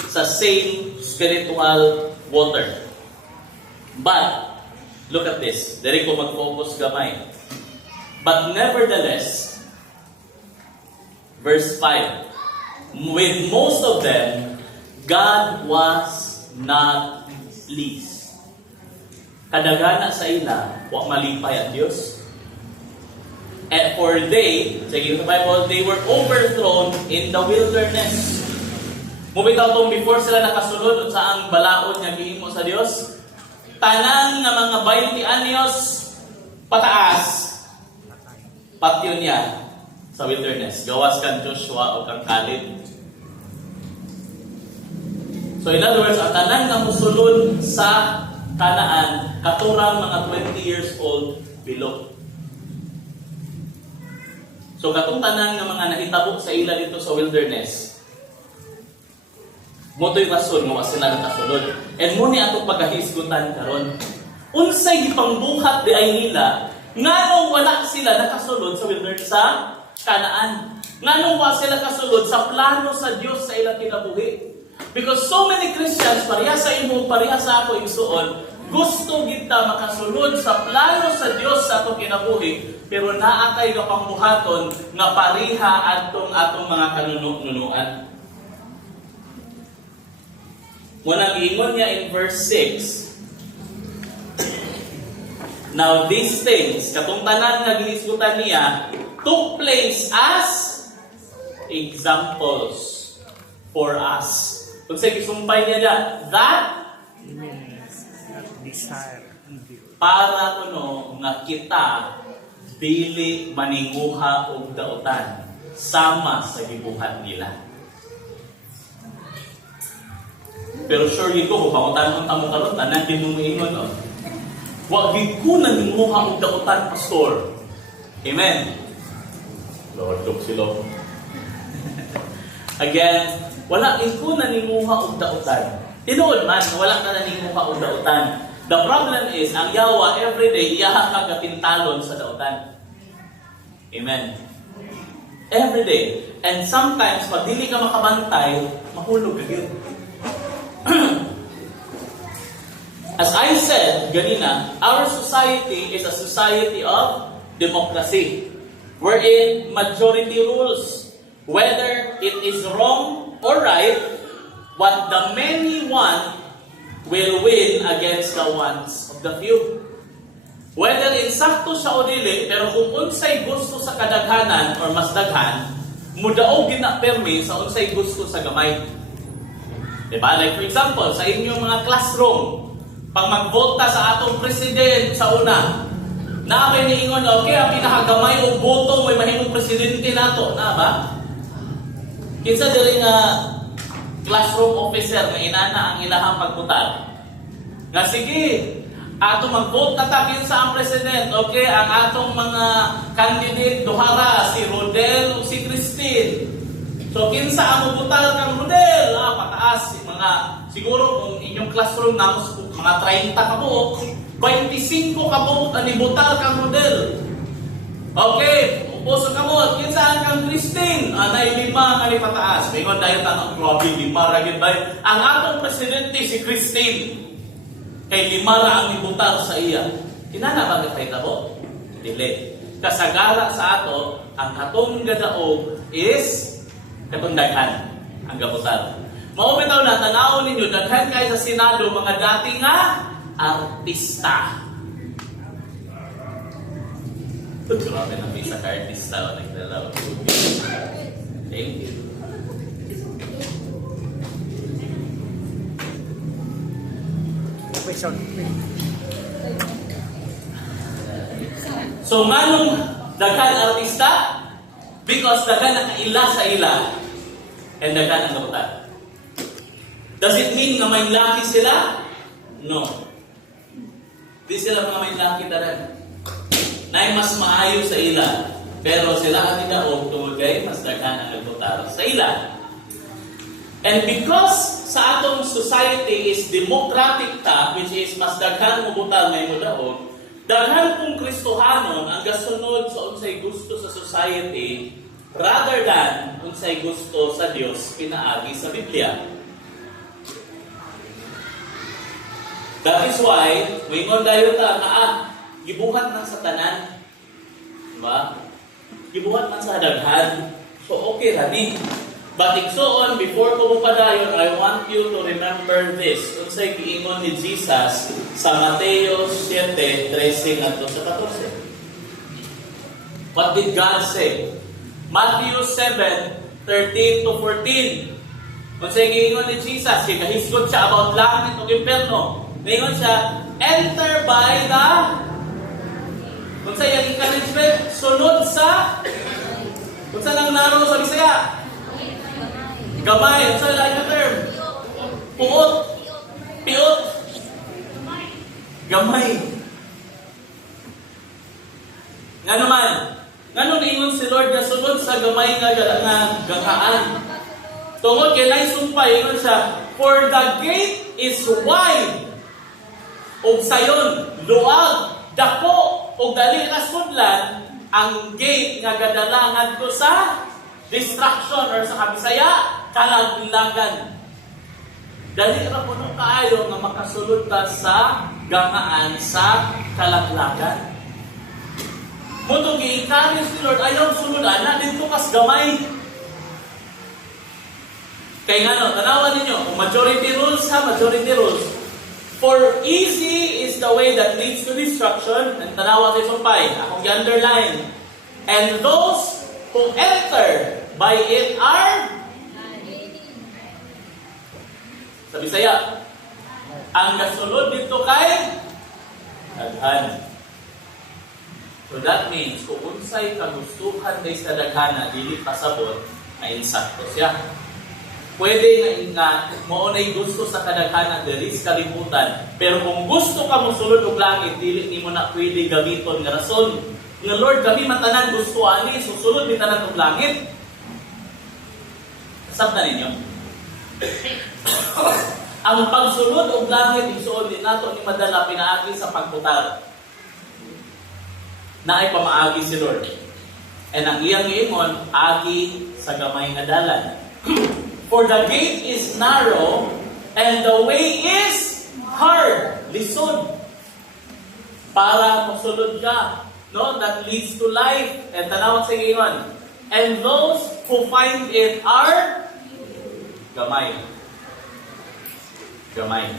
sa same spiritual water. But look at this. Diri ko mag-focus gamay. But nevertheless, verse 5, with most of them, God was not pleased. Kadagana sa ila, wa malipay ang Diyos. And for they, sige sa Bible, they were overthrown in the wilderness. Mubitaw itong before sila nakasunod sa ang balaod nga gihimo sa Diyos. Tanang nga mga 20 anyos pataas, patyo niya sa wilderness. Gawas kang Joshua o kang Caleb. So in other words, ang tanan nga musulod sa Kanaan, katurang mga 20 years old below. So katong tanan nga mga nahitabo sa ila dito sa wilderness, moto'y rason nga sila nakasunod. And muni atong pagkahisgutan karon. Unsay gipangbuhat di ay nila nganong wala sila nakasulod sa wilderness sa Kanaan. Nganong wala sila kasulod sa plano sa Dios sa ilang kinabuhi. Because so many Christians, pareha sa imo, pareha sa ako igsuon, gusto kita makasulod sa plano sa Dios sa atong kinabuhi, pero naatay nga pangbuhaton nga pareha atong mga kanunuan. Muna giingon niya in verse 6, now these things, katong tanan nga gihisgutan niya, took place as examples for us. Kung sa gisumpay niya that desire. para kuno nga kita dili maninguha og dautan sama sa gibuhat nila. Pero sure ko pangutan mo karon tanan din mo ingon no. Wa gid ko naninguha og dautan, pastor. Amen. Lord sila. Again, wala ko naninguha og dautan. Tinuod man, wala ka naninguha og dautan. The problem is, ang yawa everyday, iyaha ka kapintalon sa dautan. Amen. Everyday. And sometimes, pag dili ka makabantay, mahulog ka yun. As I said ganina, our society is a society of democracy, wherein majority rules. Whether it is wrong or right, what the many want will win against the wants of the few. Whether insakto siya o dili, pero kung unsay gusto sa kadaghanan or mas daghan, mudaog ginapermi sa unsay gusto sa gamay. Diba? Like for example, sa inyong mga classroom, pag mag-vote sa atong president sa una, naabay niingon, okay, ang pinakagamay o boto, may mahimong presidente nato, na ba? Kinsa diri nga classroom officer nga inana ang ilahang pagbutar. Nga sige, ato mag-vote na ta kinsa ang president. Okay, ang atong mga candidate duhara si Rodel o si Christine. So kinsa ang mubutar kang Rodel? Pataas mga siguro kung inyong classroom na mga 30 ka buok, 25 ka buok ani butar kang Rodel. Okay, upo sa kamot, kinsaan kang Christine? Anay 5 nga ni pataas. Mingon dahil tanong, grabe, 5 ragid ba? Ang atong presidente si Christine. Kay 5 ra ang ibutar sa iya. Kinana ba kita mo? Dili. Kasagara sa ato, ang atong gadaog is katong daghan ang gabutar. Mao bitaw na tanaw ninyo daghan kay sa Senado mga dati nga artista. Grabe na isa ka artista o nagdalaw. Thank you. So, manong daghan artista? Because daghan nakaila sa ila and daghan ang kabutan. Does it mean nga may laki sila? No. Di sila mga may laki taran. Nay mas maayo sa ila, pero sila ang nidaog tungod kay mas daghan ang kabutan sa ila. And because sa atong society is democratic ta, which is mas daghan mo butal may mudaog, daghan kong Kristohanon ang gasunod sa unsay gusto sa society rather than unsay gusto sa Dios pinaagi sa Biblia. That is why, mingon dayon ta gibuhat ng Satanan. ba? Gibuhat man sa daghan. So okay ra ni. But igsoon, before ko mupadayon, I want you to remember this. Unsay giingon ni Jesus sa Mateo 7:13 ngadto sa 14. What did God say? Matthew 7:13 to 14. Unsay giingon ni Jesus, gihisgot siya about langit ug impierno. Ningon siya, enter by the unsay yung encouragement, sunod sa unsa nang naro sa Bisaya? Gamay, unsa lang yung term? Puot. Piot. Gamay. Nga naman, ngano niingon si Lord na sunod sa gamay nga gangaan. Tungod kay nay sumpay, ingon siya, for the gate is wide. Og sayon, luag, dako, og dali ka sudlan, ang gate nga gadala ngadto sa distraction or sa Kabisaya, kalaglagan. Dali ra puno kaayo nga makasulod ta sa gangaan sa kalaglagan. Mutong gi-encourage ni Lord, ayaw sunod ana dito kas gamay. Kay ngano, tanawan ninyo, majority rules ha, majority rules. For easy is the way that leads to destruction, and tanawa sa sumpay, akong i-underline. And those who enter by it are sa Bisaya, ang gasulod dito kay daghan. So that means kung unsay kagustuhan day sa daghana dili pasabot ay insakto siya. Pwede nga mo nay gusto sa kadaghanan diri sa kalibutan, pero kung gusto ka mo sulod og langit dili nimo na pwede gamiton nga rason. Nga Lord, kami matanan gusto ani susulod mi tanan og langit. Sabta ninyo. Ang pagsulod og langit igsuon din nato ni madala pinaagi sa pagputar. Naay pamaagi si Lord. And ang iyang giingon agi sa gamay nga dalan. For the gate is narrow and the way is hard. Lisod. Para masulod ka. No? That leads to life. And tanawag sa giingon. And those who find it are gamay. Gamay.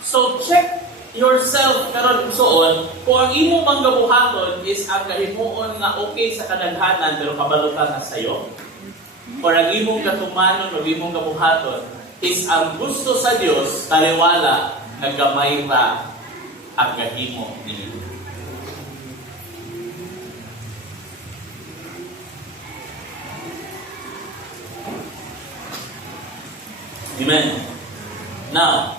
So check yourself karon suon kung ang imo mang gabuhaton is ang kahimuon nga okay sa kadaghanan pero kabalo ka na sayo. Or ang imong katumanon o imong gabuhaton is ang gusto sa Dios taliwala nga gamay ra ang kahimo ninyo. Amen. Now,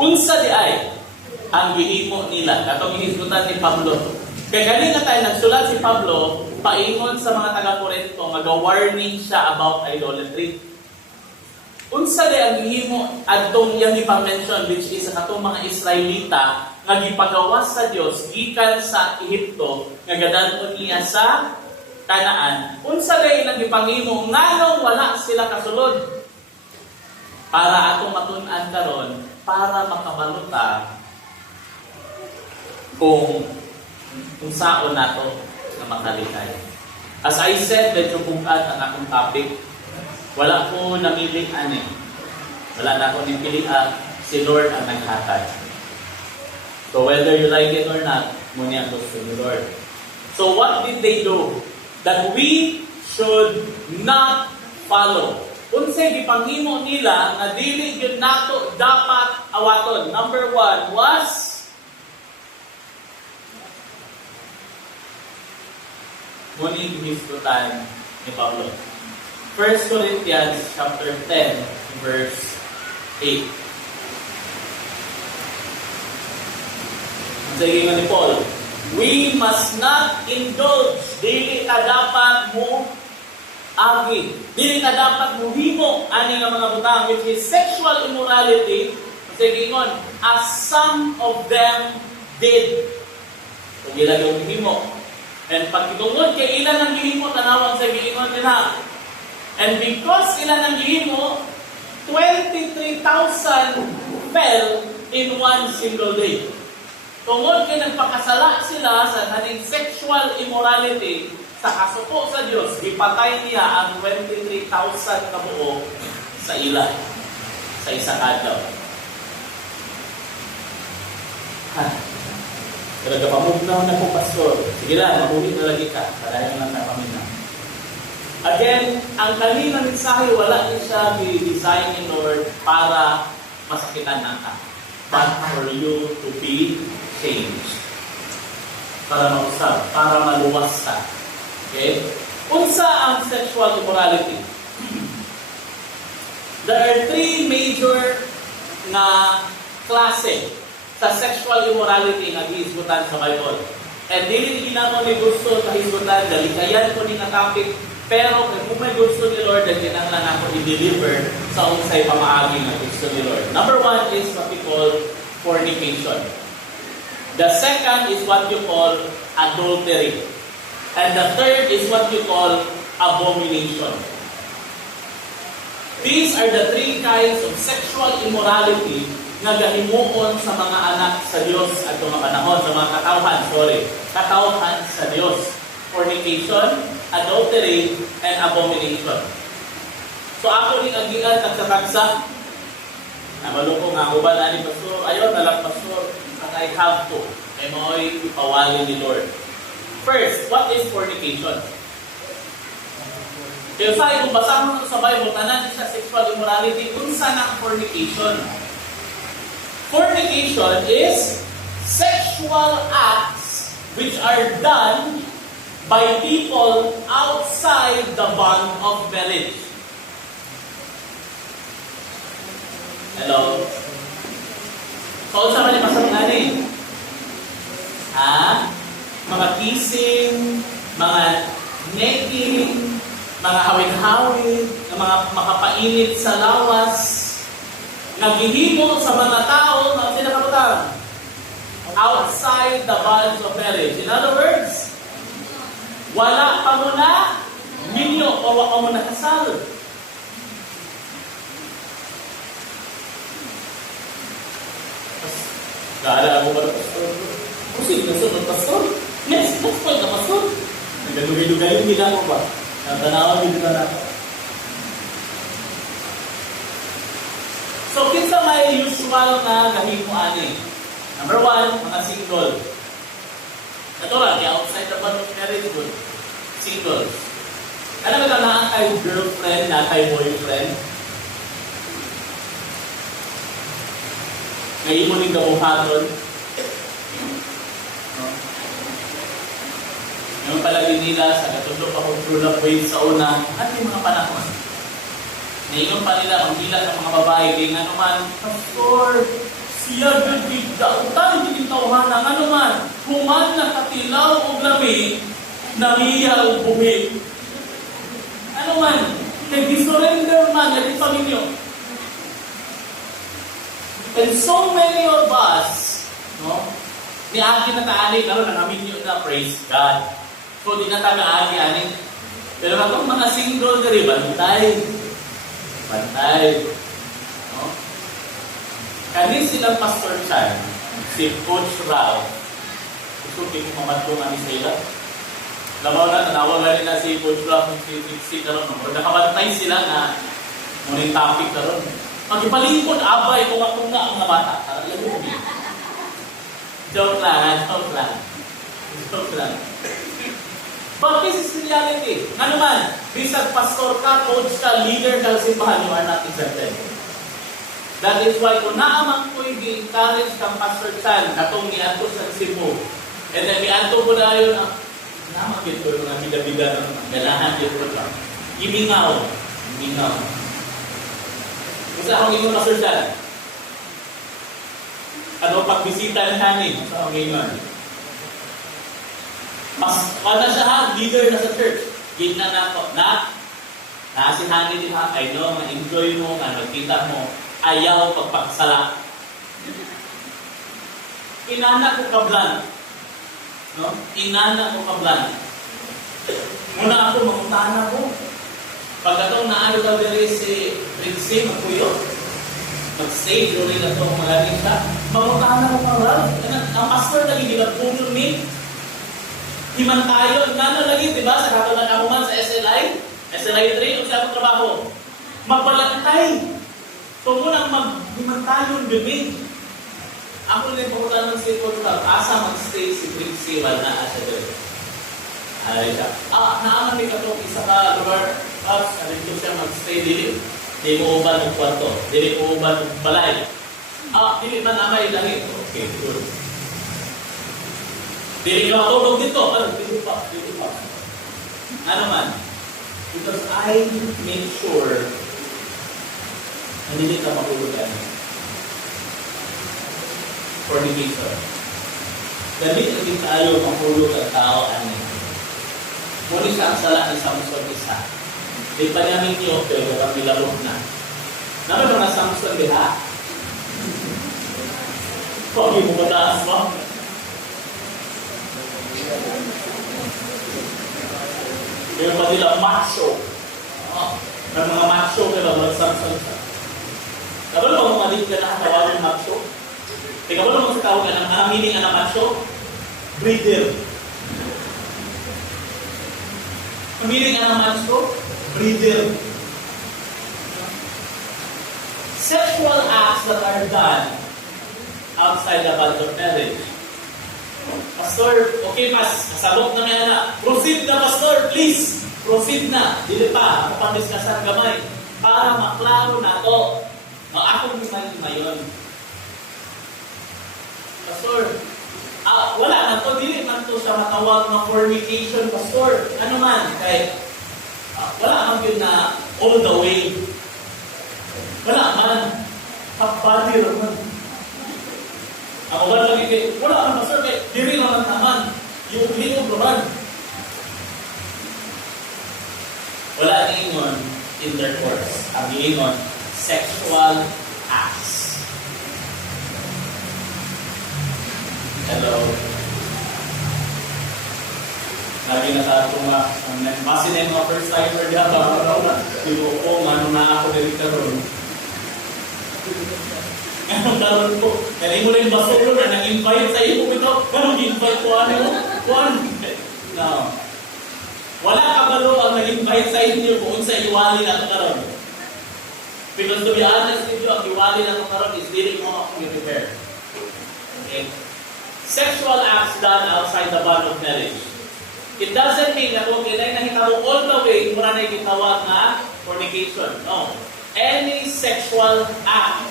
unsa di ay ang gihimo nila? Katong gihisgutan ni Pablo. Kaya kanina tayo nagsulat si Pablo, paingon sa mga taga-Korinto, mag-warning siya about idolatry. Unsa di ang gihimo adtong yang ipang-mention, which is katong mga Israelita nga gipagawas sa Dios gikan sa Ehipto nga gadalon niya sa Kanaan. Unsa day nang gipangimo nganong wala sila kasulod? Para atong matun-an karon, para makabaluta kung saon nato nga makalikay. As I said, medyo bugat ang akong topic. Wala ko namili ani. Wala na ako nipilian, si Lord ang naghatag. So whether you like it or not, muna ang gusto ni Lord. So what did they do that we should not follow? Unsay gipanghimo nila nga dili gyud nato dapat awaton. Number 1 was muni gihisgutan ni Pablo. 1 Corinthians chapter 10 verse 8. Unsay gingon ni Paul? We must not indulge. Dili ta dapat mo agi. Dili ta dapat mo himo ani nga mga butang which is sexual immorality. Kasi gingon, as some of them did. So gilagaw himo. And pagtungod kay ilan ang gihimo tanawag sa gingon nila. And because ilan ang gihimo, 23,000 fell in one single day. Tungod kay nagpakasala sila sa kaning sexual immorality, sa kasuko sa Dios, ipatay niya ang 23,000 kabuo sa ila, sa isa kadlaw. Pero kapamugnaw na po, pastor. Sige lang, mabuhi na lagi ka. Padayon lang na kami na. Again, ang kaninang mensahe, wala din siya i-design in Lord para masakitan na ka. But for you to be changed. Para mausap, para maluwas ka. Okay? Unsa ang sexual immorality? There are three major na klase sa sexual immorality nga gihisgutan sa Bible. And dili ginamo ni gusto sa hisgutan, dalikayan ko ni nga topic, pero kung may gusto ni Lord, then kinahanglan ako i-deliver sa unsay pamaagi nga gusto ni Lord. Number one is what we call fornication. The second is what you call adultery. And the third is what you call abomination. These are the three kinds of sexual immorality nga gahimuon sa mga anak sa Dios at mga panahon, sa mga katawhan sa Dios. Fornication, adultery, and abomination. So ako ni agian nagtatagsa. Nabalo ko nga uban ani pastor, ayon na lang pastor, and I have to. Ay mo'y ipawali ni Lord. First, what is fornication? Kaya sa kung basahan mo sa Bible, tanan siya sexual immorality, unsa na fornication? Fornication is sexual acts which are done by people outside the bond of marriage. Hello? So, saan man yung masarap mga kissing, mga necking, mga hawid-hawid, mga makapainit sa lawas, naghihimo sa mga tao na sinakaputang outside the bonds of marriage. In other words, wala pa mo na minyo o wala mo na kasal. Gala mo ba na pastor? Kasi nasunod pastor? Next point na pastor? Nagdugay-dugay yung gila mo ba? Natanawan yung gila natin. So, kinsa may usual na gahimuan eh. Number one, mga single. Natural, kaya outside the bond of marriage, good. Singles. Ano ba na kay girlfriend, na kay boyfriend? Ngayon mo rin kabuhaton. Yung palagi nila sa katulog pa kung true love wave sa una, at yung mga panahon. Naingon pa nila ang hila ng mga babae, kaya nga naman, pastor, siya gagawin daotan, hindi tawhanan, nga naman, human na katilaw o lami, namiya o buhi. Ano man, nag-surrender man, nalita ninyo. And so many of us, no, ni Agi na taali, karoon na namin yun na, praise God. So, di na taga-agi-ani. Pero kung mga single na rin, bantay. No? Kani silang Pastor Chan, si Coach Ralph, gusto kong mamatong kami sila. Labaw na, tanawagan nila si Coach Ralph, si karoon. Nakabantay sila na muling topic karoon. Magipalingkod, abay, kung akong nga ang mga bata. Joke lang. But this is reality. Nga naman, bisag pastor ka, coach ka, leader ka sa simbahan, you are not exempted. That is why kung naamang ko i-encourage kang Pastor Chan, katong nianto sa Cebu, and then nianto ko na yun, naamang dito yung mga bida-bida ng ganahan dito lang. Imingaw. Kasi akong ingon Pastor Chan, ano pagbisita ng kanin? Sa akong ingon. Mas wala siya ha, leader na sa church. Gina na ako, si Honey din ha, I know, ma-enjoy mo, magkita mo, ayaw pagpaksala. Inana ko kablan. No? Inana ko kablan. Muna ako, makutana ko. Pag atong naano daw diri si Rinsi, magpuyo. Mag-stage ulit na ito, malalim siya. Mamutahan mo pa ba? Ang pastor lagi, di ba? Google Meet. Himantayon. Nga lagi, di ba? Sa katulad ako man sa SLI. SLI 3, o sa akong trabaho. Magbalantay. So munang maghimantayon bibig. Ako rin pakutan ng sipon ka. Asa mag-stay si Trixie wala na asa doon. Ay siya. Naaman may katong isa ka lugar. Dito siya mag-stay dili. Di mo uban ng kwarto. Dili mo uban ng balay. Dili man amay langit. Okay, good. Dili ka matulog dito. Dito pa. Ano man? Because I made sure na hindi ka matulog yan. Fornication. Dali ang tayo matulog ang tao ano. Muli sa ang sala ni Samson isa. Di pa niya minyo, pero kami lalong na. Naman mo na Samson diha? Pagi mo mataas mo? Meron pa nila macho. May mga macho kaya mga Samson siya. Kapag mo malit ka na tawagin macho? Teka mo naman sa tawag ka ng meaning na macho? Breeder. Ang meaning na macho? Breeder. Sexual acts that are done outside the bond of marriage. Pastor, okay mas, kasalok na may anak. Proceed na, Pastor, please. Proceed na. Dili pa, kapag-discussan gamay. Para maklaro na to. Akong himay yun. Pastor, wala na to. Dili man to sa matawag na fornication, Pastor. Ano man, kahit wala man yun na all the way. Wala man. Kapbody naman. Ako ba lang ito? Wala man, Pastor. Dili naman naman. Yung linog naman. Wala ingon intercourse. Ang ingon, sexual acts. Hello. Lagi na sa akong base na yung mga first timer diya ba? Di ko po, ano na ako dito karoon. Anong karoon po? Kaya mo lang yung basuro na nag-invite sa iyo ito. Anong invite ko? Ano? No. Wala ka balo ang nag-invite sa inyo kung sa iwali na ito karoon. Because to be honest with you, ang iwali na ito karoon is dili mo ako i-prepare. Okay? Sexual acts done outside the bond of marriage. It doesn't mean that okay, na nahitabo all the way, mura na itawag na fornication. No. Any sexual act.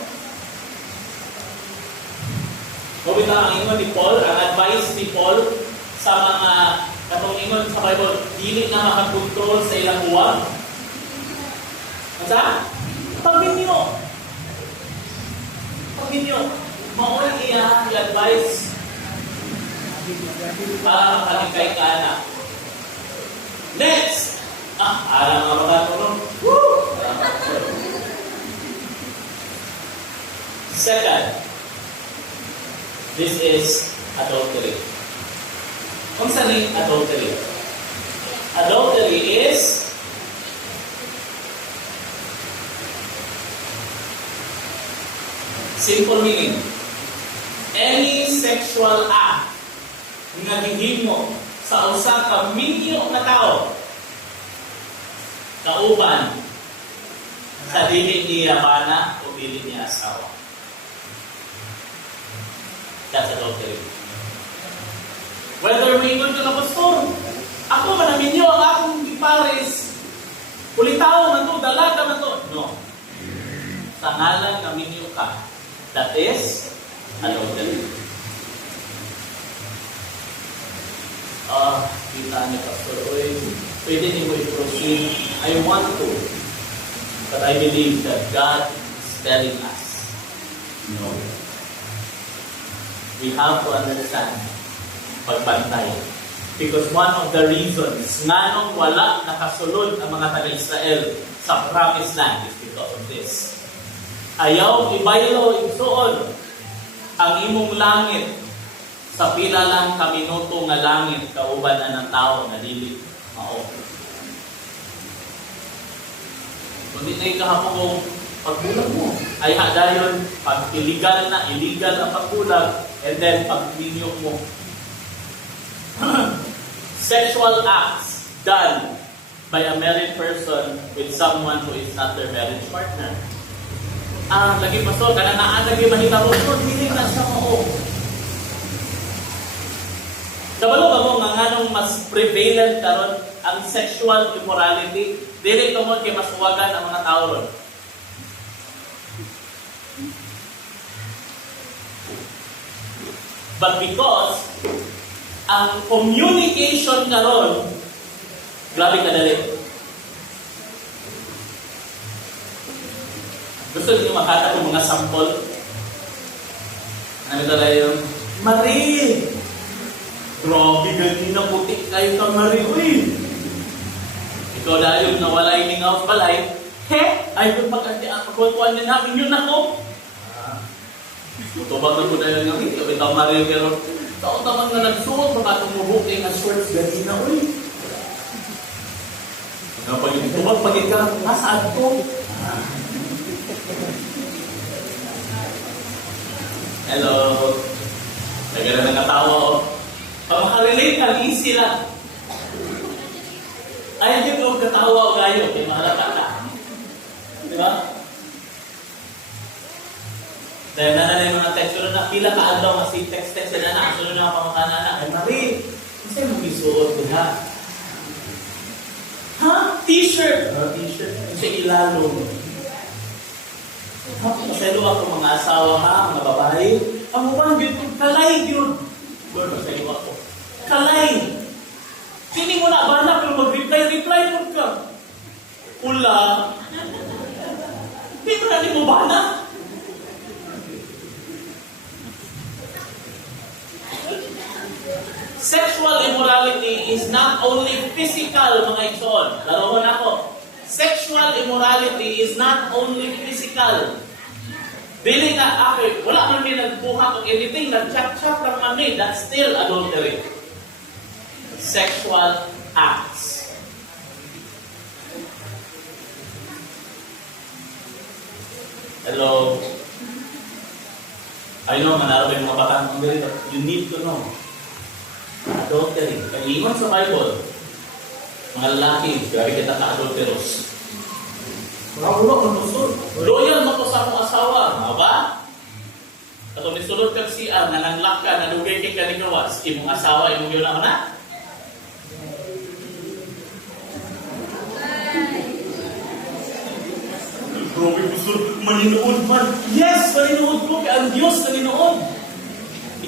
Gawin na ang ingon ni Paul, ang advice ni Paul sa mga katong ingon sa Bible, dili na makakontrol sa ilang buwag. Asa? Pag-inyo. Maoy iya i-advise para makalikay ka na. Next! Alam nga ba ito? Second, this is adultery. Kung saan yung adultery? Adultery is simple meaning. Any sexual act na gihimo sa usa ka minyo na tao kauban sa dili niya bana o dili niya asawa. That's adultery. Whether may ingon ka na, Pastor, ako man minyo ang akong ipares, kulitaw man to, dalaga man to. No. Sa ngalan na minyo ka, that is adultery. Kita niya, Pastor, pwede niyo mo i-proceed. I want to. But I believe that God is telling us, no. We have to understand pagbantay. Because one of the reasons nga nung wala nakasulod ang mga taga-Israel sa promised land is because of this. Ayaw ibaylo igsuon ang imong langit sa pila lang kaminuto nga langit kauban na ng tao na dili mao. Kundi na ikahapong pagbulag mo. Ay dayon, pag illegal ang pagbulag, and then pag ninyo mo. Sexual acts done by a married person with someone who is not their marriage partner. Lagi pastor, kananaan lagi mahita mo, hindi na sa mo. Kabalo ka mo nga nganong mas prevalent karon ang sexual immorality, dili ko mo kay mas huwagan ang mga tao ron. But because ang communication karon grabe kadali. Gusto niyo makita ng mga sample? Ano talaga yung Marie! Grabe, ganina putik kayo kang Marie, uy! Ikaw na yung nawalay ni nga balay, ay kung pag-kuhan niya namin yun ako. Tutubag na po na yun nga, hindi kami tao Marie, pero taon-taon nga nagsuot, baka tumubok na shorts ganina, uy! Nga pa yung tubag, pagit ka, nasaan ko? Hello. Nagana ng katawa ko. Pag makarelate ka, easy lang. Ayaw din ko katawa o gayo. Kaya mahalata ka. Di ba? Dahil na yung mga text. Sunod na, pila ka adlaw nga si text na na. Sunod na pamakana na. Ay, Marie, kasi mag-isuot ko ha? Ha? T-shirt? T-shirt. Kasi ilalong. Masalo ako mga asawa ha, mga babae. Ang uwan yun, kalay yun. Lord, masalo ako. Kalay. Sini mo na bala, pero mag-reply mo ka. Ula. Hindi mo na mo bala. Sexual immorality is not only physical, mga igsoon. Laruhon ako. Sexual immorality is not only physical. Dili ka, wala man may nagbuhat o anything, nag-chat-chat lang kami, that's still adultery. Sexual acts. Hello? I know, manarap yung mga batang Amerika. You need to know. Adultery. Kailangan sa Bible, mga lalaki, grabe kita ka-adulteros. Wala kang lusod. Loyal mo ko sa akong asawa. Mga ba? Katong nisulod kang siya, nananglak ka, nanugay kay kanikawas, imong asawa, imong yun ako na. Grabe gusto, maninood man. Yes, maninood ko, kaya ang Diyos maninood.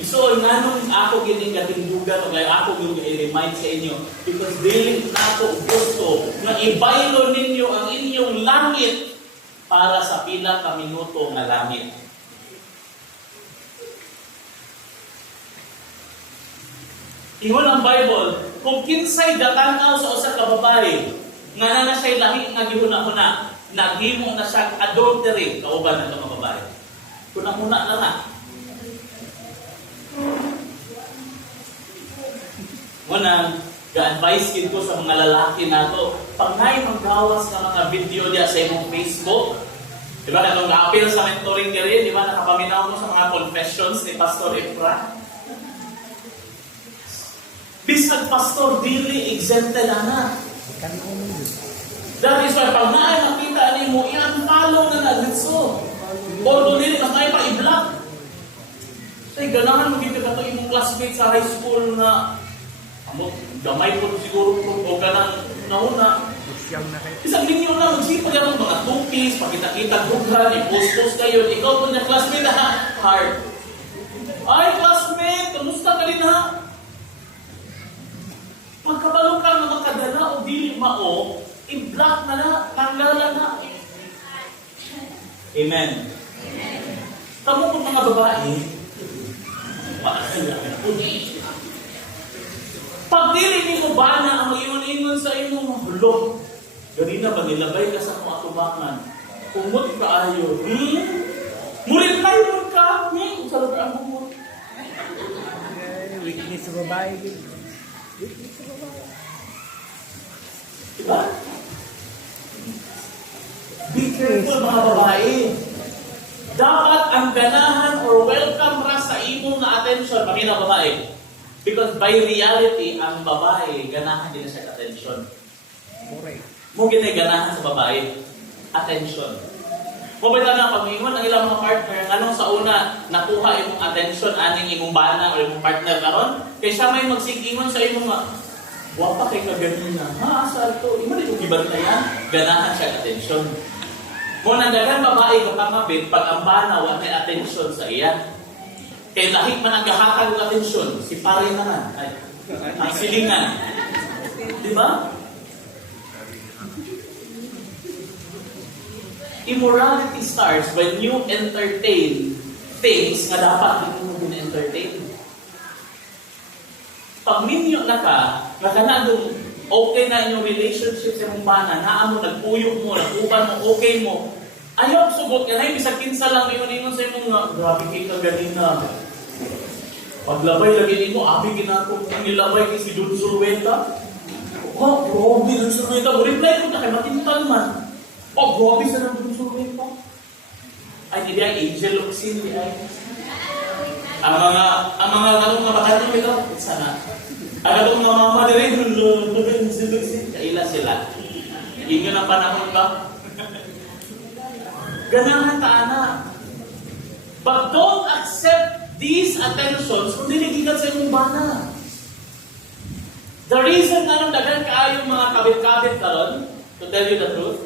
So, nanong ako gining katindugan o kaya ako yung i-remind sa inyo because dili na ako gusto na ibaylo ninyo ang inyong langit para sa pila ka minuto nga langit. Ingon ang Bible, kung kinsay datanaw sa usa ka babae nga na siya lahi nga gihuna-huna, naghimo na siya adultery kauban ng mga babae. Kuna-huna na na. Unang, ga-advise ko sa mga lalaki na to, pag ngay maggawas ng mga video niya sa imong Facebook, di ba, katong na-appeal sa mentoring ka rin, di ba, nakapaminaw mo sa mga confessions ni Pastor Efra? Bisag Pastor, dili exempted na. That is why, pag naay makita mo, i-unfollow na nagritso. Or dili na kayo pa i-block. Say, ganahan mo dito ka imong classmate sa high school na gamay po siguro o ganang nauna. Isang ninyo na, magsipag yan mga tupis, pakita-kita, dughan, i-post-post kayo. Ikaw po niya, classmate ha? Hard. Ay, classmate, kamusta ka rin ha? Pagkabalo ka na makadala o dili mao, i-block na na, tanggalan na. Amen. Tamo po mga babae, pag dili ni mo ba na ang ingon-ingon sa imong hulog, ganina ba nilabay ka sa mga atubangan, umot ka ayo, mulit tayo mo ka, sa lugar ang bumot. Weakness sa babae. Diba? Be careful mga babae. Dapat ang ganahan or welcome ra sa imo nga attention, pamina babae. Because by reality, ang babae, ganahan din siya attention. Mo ginay ganahan sa babae, attention. Mabita na, pag ingon ang ilang mga partner, anong sa una, nakuha imong attention, aning imong bana o imong partner karon, kay siya may magsigingon sa imong nga, wapa kay kaganina, maasal to, imo di ko gibantayan, ganahan siya attention. Muna dagan babae kapangabit, pag ang bana, wala may attention sa iya. Kay lahit man ang gahatag ng atensyon, si pare naman, ay, ang silingan. Di ba? Immorality starts when you entertain things na dapat hindi mo entertain. Pag minyo na ka, nakanadong okay na inyong relationship sa mong bana, naamo, nagpuyok mo, nakuban mo, okay mo, ayaw subot ka na, bisag kinsa lang ingon sa imong nga, grabe kay kaganina. Paglabay lagi mo, abi ginatong ang ilabay kay si Jun Surweta. Oh, grabe, Jun Surweta. Reply ko na kay matintal man. Oh, grabe sa nang Jun Surweta. Ay, hindi ay angel of sin, di ay. Ang mga ganong mga bakatong ito, sana. Ang ganong mga mama din, angel of sin. Kaila sila. Ingon ang panahon ba? Ganahan ka, anak. But don't accept these attentions kung dinigigan sa imong bana. The reason na nung dagan kaayo mga kabit-kabit karon, to tell you the truth,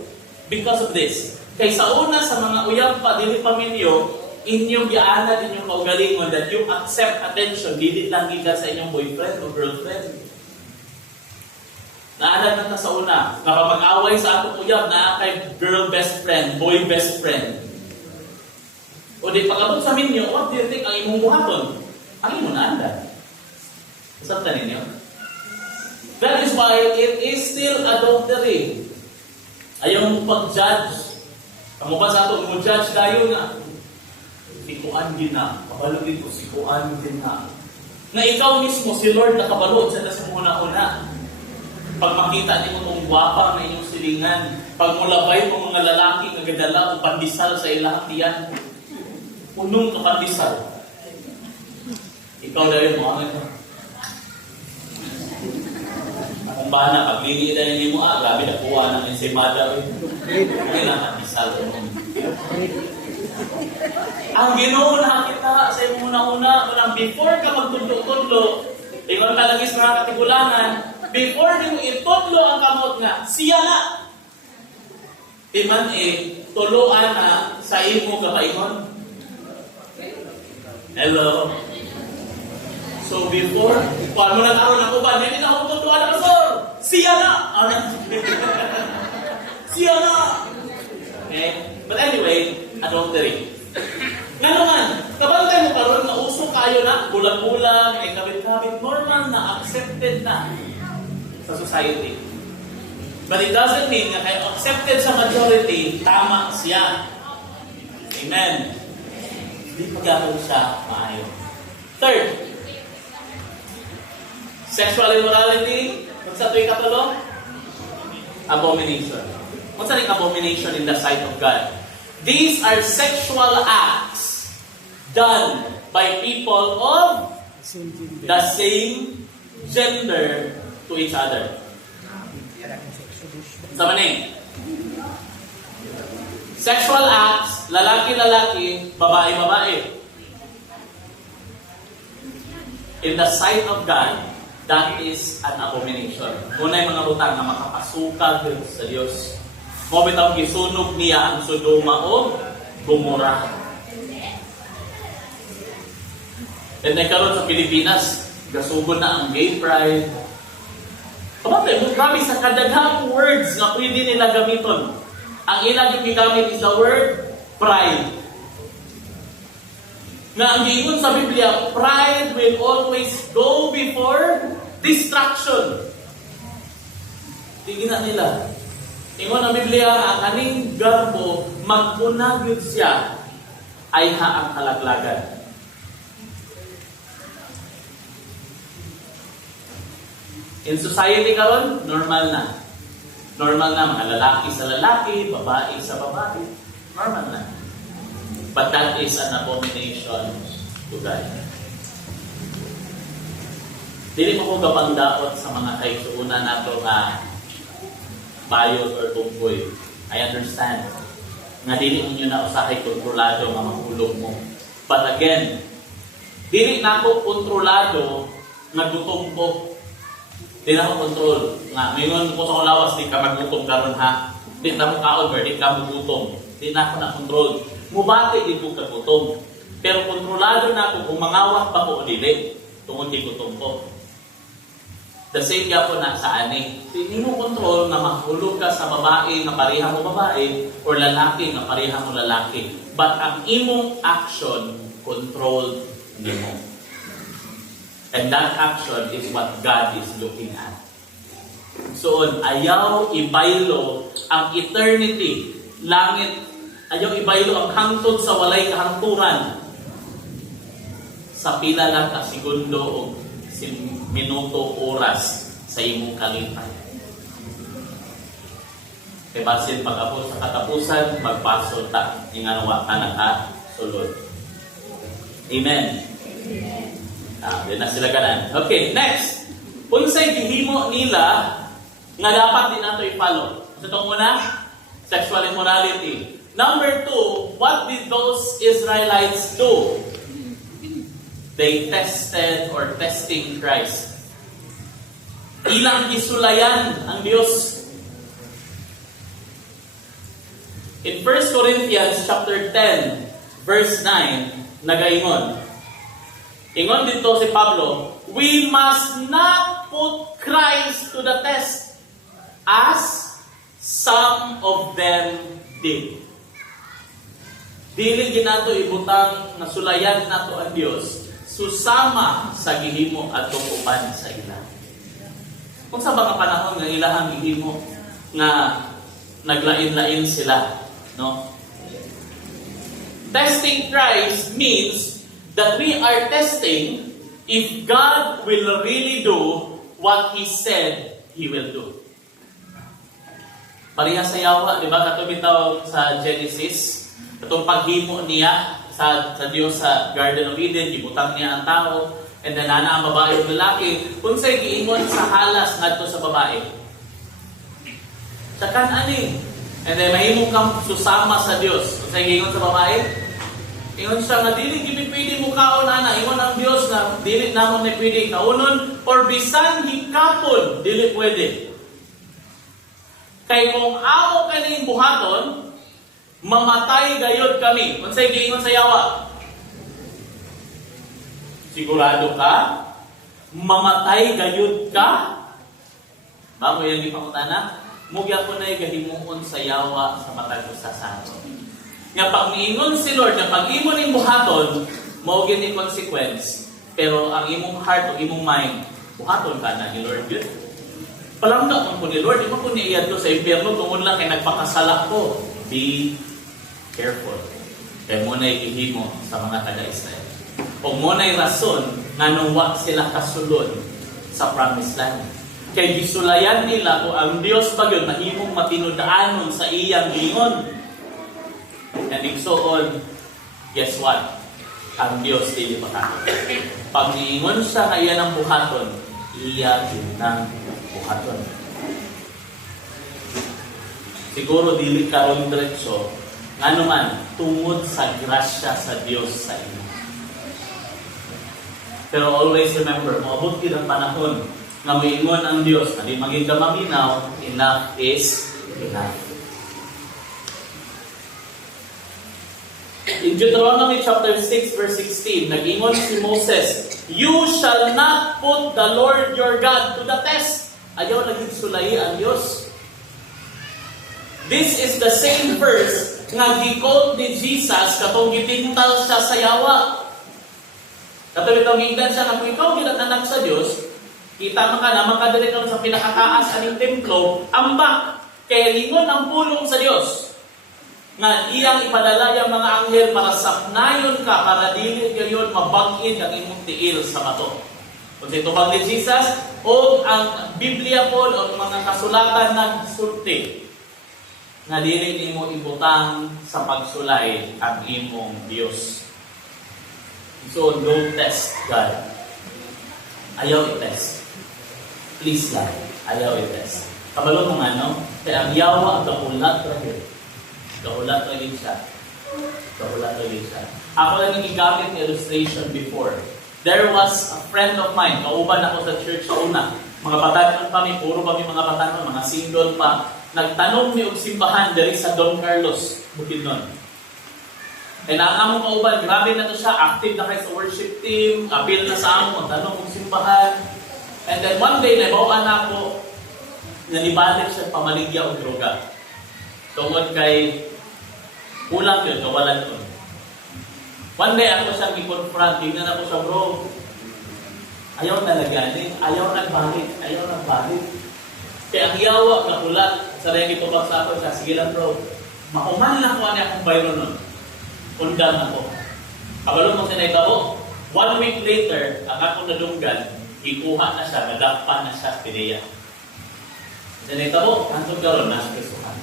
because of this. Kay sa una sa mga uyab pa, dili paminyo, inyong giana, inyong kaugalingon that you accept attention, dili lang gikan sa inyong boyfriend o girlfriend. Naalala na sa una, kapag mag-away sa atong uyab, na kay girl best friend, boy best friend. O di pagkabot sa minyo, what do you think ang imong buhaton? Ang imong naanda. Sabta ninyo? That is why it is still adultery. Ayaw mo pag-judge. Ang ba sa ito, mo judge tayo na sikuan din na. Kabalugin ko, sikuan din na. Na ikaw mismo, si Lord nakabalod sa nasa muna-una. Pag makita niyo itong gwapa na inyong silingan, pag mulabay mo mga lalaki na gadala o pandisal sa ilang tiyan, punong kapandisal. Ikaw na rin mo, akong bana, pag lini na rin mo, grabe na kuha ng ensimada. Hindi na kapandisal. Ang Ginoo nakita sa iyong una-una, before ka magtudlo-tudlo, ikaw talagis mga katigulangan, before din mo itudlo ang kamot nga, siya na. Timan tuluan na sa imo kapaingon. Hello. So before, kung mo nag-aroon ako ba, hindi na ako tutuwa na pastor. Siya na! Siya na! Okay? But anyway, adultery. Nga naman, kabantay mo karoon na uso kayo na, bulag-bulag, may kabit-kabit, normal na, accepted na sa society. But it doesn't mean na kayo accepted sa majority, tama siya. Amen. Hindi pag-apon siya maayo. Third, sexual immorality. Kung sa ito'y katulong? Abomination. Kung saan yung abomination in the sight of God? These are sexual acts done by people of the same gender to each other. Sama ni. Sexual acts, lalaki-lalaki, babae-babae. In the sight of God, that is an abomination. Una yung mga butang na makapasuka sa Diyos. Mo bitaw gisunog niya ang Sodoma o Gomora. And nagkaroon sa Pilipinas, gasugod na ang gay pride. Kapag grabe sa kadaghang words na pwede nila gamiton. Ang ilang yung gigamit is the word pride. Na ang giingon sa Biblia, pride will always go before destruction. Tingnan nila. Ingon ang Biblia, ang aning garbo, magpunagyod siya, ay haang kalaglagan. In society karon, normal na. Normal na, mga lalaki sa lalaki, babae sa babae. Normal na. But that is an abomination to God. Dili mo ko gapangdaot sa mga kaigsuunan nato nga bayot or tungkoy. I understand. Nga dili ninyo na usahay kontrolado nga mahulog mo. But again, dili na ako kontrolado nga gutom ko. Di na ako control. Nga, ngayon ko sa lawas, di ka magutom karon ha. Di na mo kaon, di ka magutom. Di na ako na-control. Mubati di ko kagutom. Pero kontrolado na ako kung mangawat pa ko o dili. Tungod di gutom ko. The same nga po na sa ani. Di mo control na mahulog ka sa babae na pareha mo babae or lalaki na pareha mo lalaki. But ang imong action, controlled mo. And that action is what God is looking at. So, ayaw ibaylo ang eternity, langit, ayaw ibaylo ang hangtod sa walay kahangturan sa pila lang ka segundo o minuto, oras sa imong kalipan. Kaya basin pag-abot sa katapusan, magpasol ta, inganawa ka nakasulod. Amen. Di na sila ganan. Okay, next. Unsay gihimo nila nga dapat din nato i-follow. So, itong una, sexual immorality. Number 2, what did those Israelites do? They tested or testing Christ. Ilang gisulayan ang Diyos. In 1 Corinthians chapter 10, verse 9, nagaingon. Ingon dito si Pablo, we must not put Christ to the test as some of them did. Dili ginato ibutang nasulayan nato ang Dios susama sa gihimo at uban sa ila. Kung sa mga panahon nga ilahang gihimo nga naglain-lain sila, no? Testing Christ means that we are testing if God will really do what He said He will do. Pareha sa yawa, di ba? Katubitaw sa Genesis, itong paghimo niya sa Diyos sa Garden of Eden, ibutang niya ang tao, and then nana ang babae at lalaki, kung sa'y giingon sa halas ngadto sa babae. Sa kanani. And then mahimong kang susama sa Diyos. Kung sa'y giingon sa babae, ingon siya nga dili gid pwede mo kaon ana, ingon ang Dios na dili namon ni pwede kaunon or bisan hikapon dili pwede. Kay kung amo kaning buhaton, mamatay gayud kami. Unsay giingon sa yawa? Sigurado ka? Mamatay gayud ka? Bago yan gipangutana, mugya ko na gahimuon sa yawa sa matag sa santo. Nga pag niingon si Lord, nga pag imong ning buhaton, mao gyud ni consequence. Pero ang imong heart o imong mind, buhaton ka na ni Lord yun. Palangga mo ko ni Lord, di mo ko niiyad ko sa impyerno tungod lang kay nagpakasala ko. Be careful. Kaya mo na ihimo sa mga taga-Israel. O mo na'y rason nga nung wa sila kasulod sa promised land. Kaya gisulayan nila kung ang Diyos pa yun, mahimong matinudaanon sa iyang lingon. And igsoon, guess what? Ang Diyos dili matakot. Pag niingon siya nga iyan ang buhaton, iya din ng buhaton. Siguro dili karon diretso, nga naman, tungod sa grasya sa Diyos sa inyo. Pero always remember, maabot yun ang panahon nga moingon ang Diyos, na di maging kamaminaw, enough is enough. In Deuteronomy chapter 6 verse 16, nag-ingon si Moses, you shall not put the Lord your God to the test. Ayaw naging sulayi ang Diyos. This is the same verse nga gi-quote ni Jesus katong gitintal siya sa yawa. Katong itong gingdan siya na kung ikaw ginatanak sa Diyos, kita ka na makadali ka sa pinakataas aning templo, ambak, kaya lingon ang pulong sa Diyos. Nga iyang ipadala yung mga anghel para sapnayon ka, para dili gayon mabangin ang imong tiil sa bato. Kung itubag ni Jesus, o ang Biblia po, o mga kasulatan ng sulti, na dili nimo ibutang sa pagsulay ang imong Dios. So, don't test God. Ayaw i-test. Please lang, ayaw i-test. Kabalo ng ano, kaya ang yawa, gahulat rin. Gahulat rin siya. Gahulat rin siya. Ako lang yung igamit ng illustration before. There was a friend of mine, kauban ako sa church sa una. Mga batanon kami, puro kami mga batanon, mga single pa. Nagtanong ni og simbahan diri sa Don Carlos, Bukidnon. And ang among kauban, grabe na to siya, active na kayo sa worship team, appeal na sa among, tanong og simbahan. And then one day, nabawaan ako, nanibalik siya pamaligya o droga. Tungod kay kulang yun, kawalan yun. One day, ako siya i-confront, tingnan ako siya, bro. Ayaw na laganin, ayaw nagbalik. Kaya ang yawa, kapulat, sa rin ito pa sa ako, siya, sige lang bro, makuman lang ko ano akong bayro nun. Undang ako. Kabalo mo sinaytabo, 1 week later, ang akong nadunggan, ikuha na siya, nadakpan na siya, pineya. Sinaytabo, antong karon nasa Kristohan.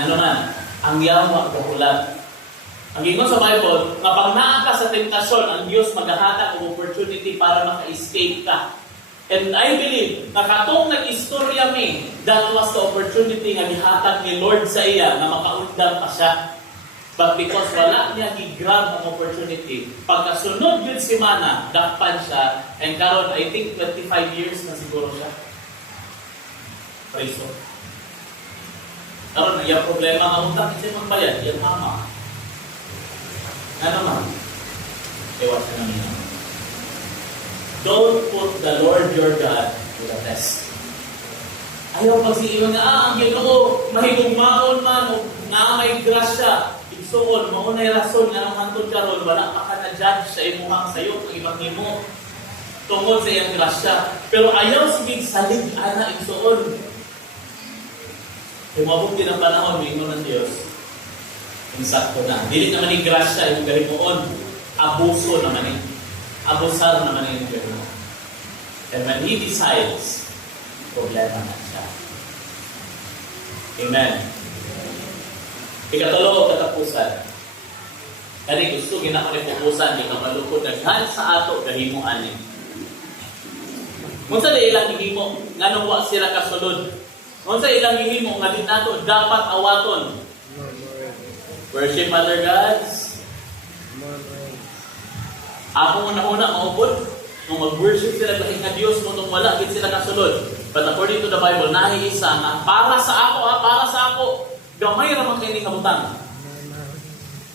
Ano man, ang yawa, kapulat. Ang ingon sa Bible, kapag naa ka sa tentasyon, ang Diyos maghahatag ng opportunity para maka-escape ka. And I believe, nakatong nag-istorya mi, that was the opportunity nga gihatag ni Lord sa iya na makaundang pa siya. But because wala niya gi-grab ang opportunity, pagkasunod yun si Mana, dakpan siya, and karon I think 25 years na siguro siya. Praise God. Karon na yung problema, ang utang kasi magbayad, yan mama. Ano man? Ewan ka namin. Don't put the Lord your God to the test. Ayaw pagsiiwan na, ang Ginoo, mahigugmaon man, o na may grasya, igsuon, maunay rason, nga nang hantod karon wala pa ka na-judge sa imuhang sayo, kung ibang imo, tungod sa iyang grasya. Pero ayaw sigig salig, ana, igsuon. Kung mabuti ng panahon, mingon ng Diyos, insakto na. Dili naman yung grasya, yung galimuon, abuso naman yung abusar naman yung gano'n. And when He decides, problema na siya. Amen. Ikatulo, katapusan. Kani gusto, ginako ni pupusan, di ka malukod, naghan sa ato, gahimuan ni. Kung sa ilang hihimo, nga nung wa sila kasunod. Kung sa ilang hihimo, nga din nato, dapat awaton. Worship other gods. Ako una-una, maupod, nung mag-worship sila lahing na Diyos, nung wala, hindi sila kasunod. But according to the Bible, nahiisa na, para sa ako, gamay ramang kayo ni kabutang.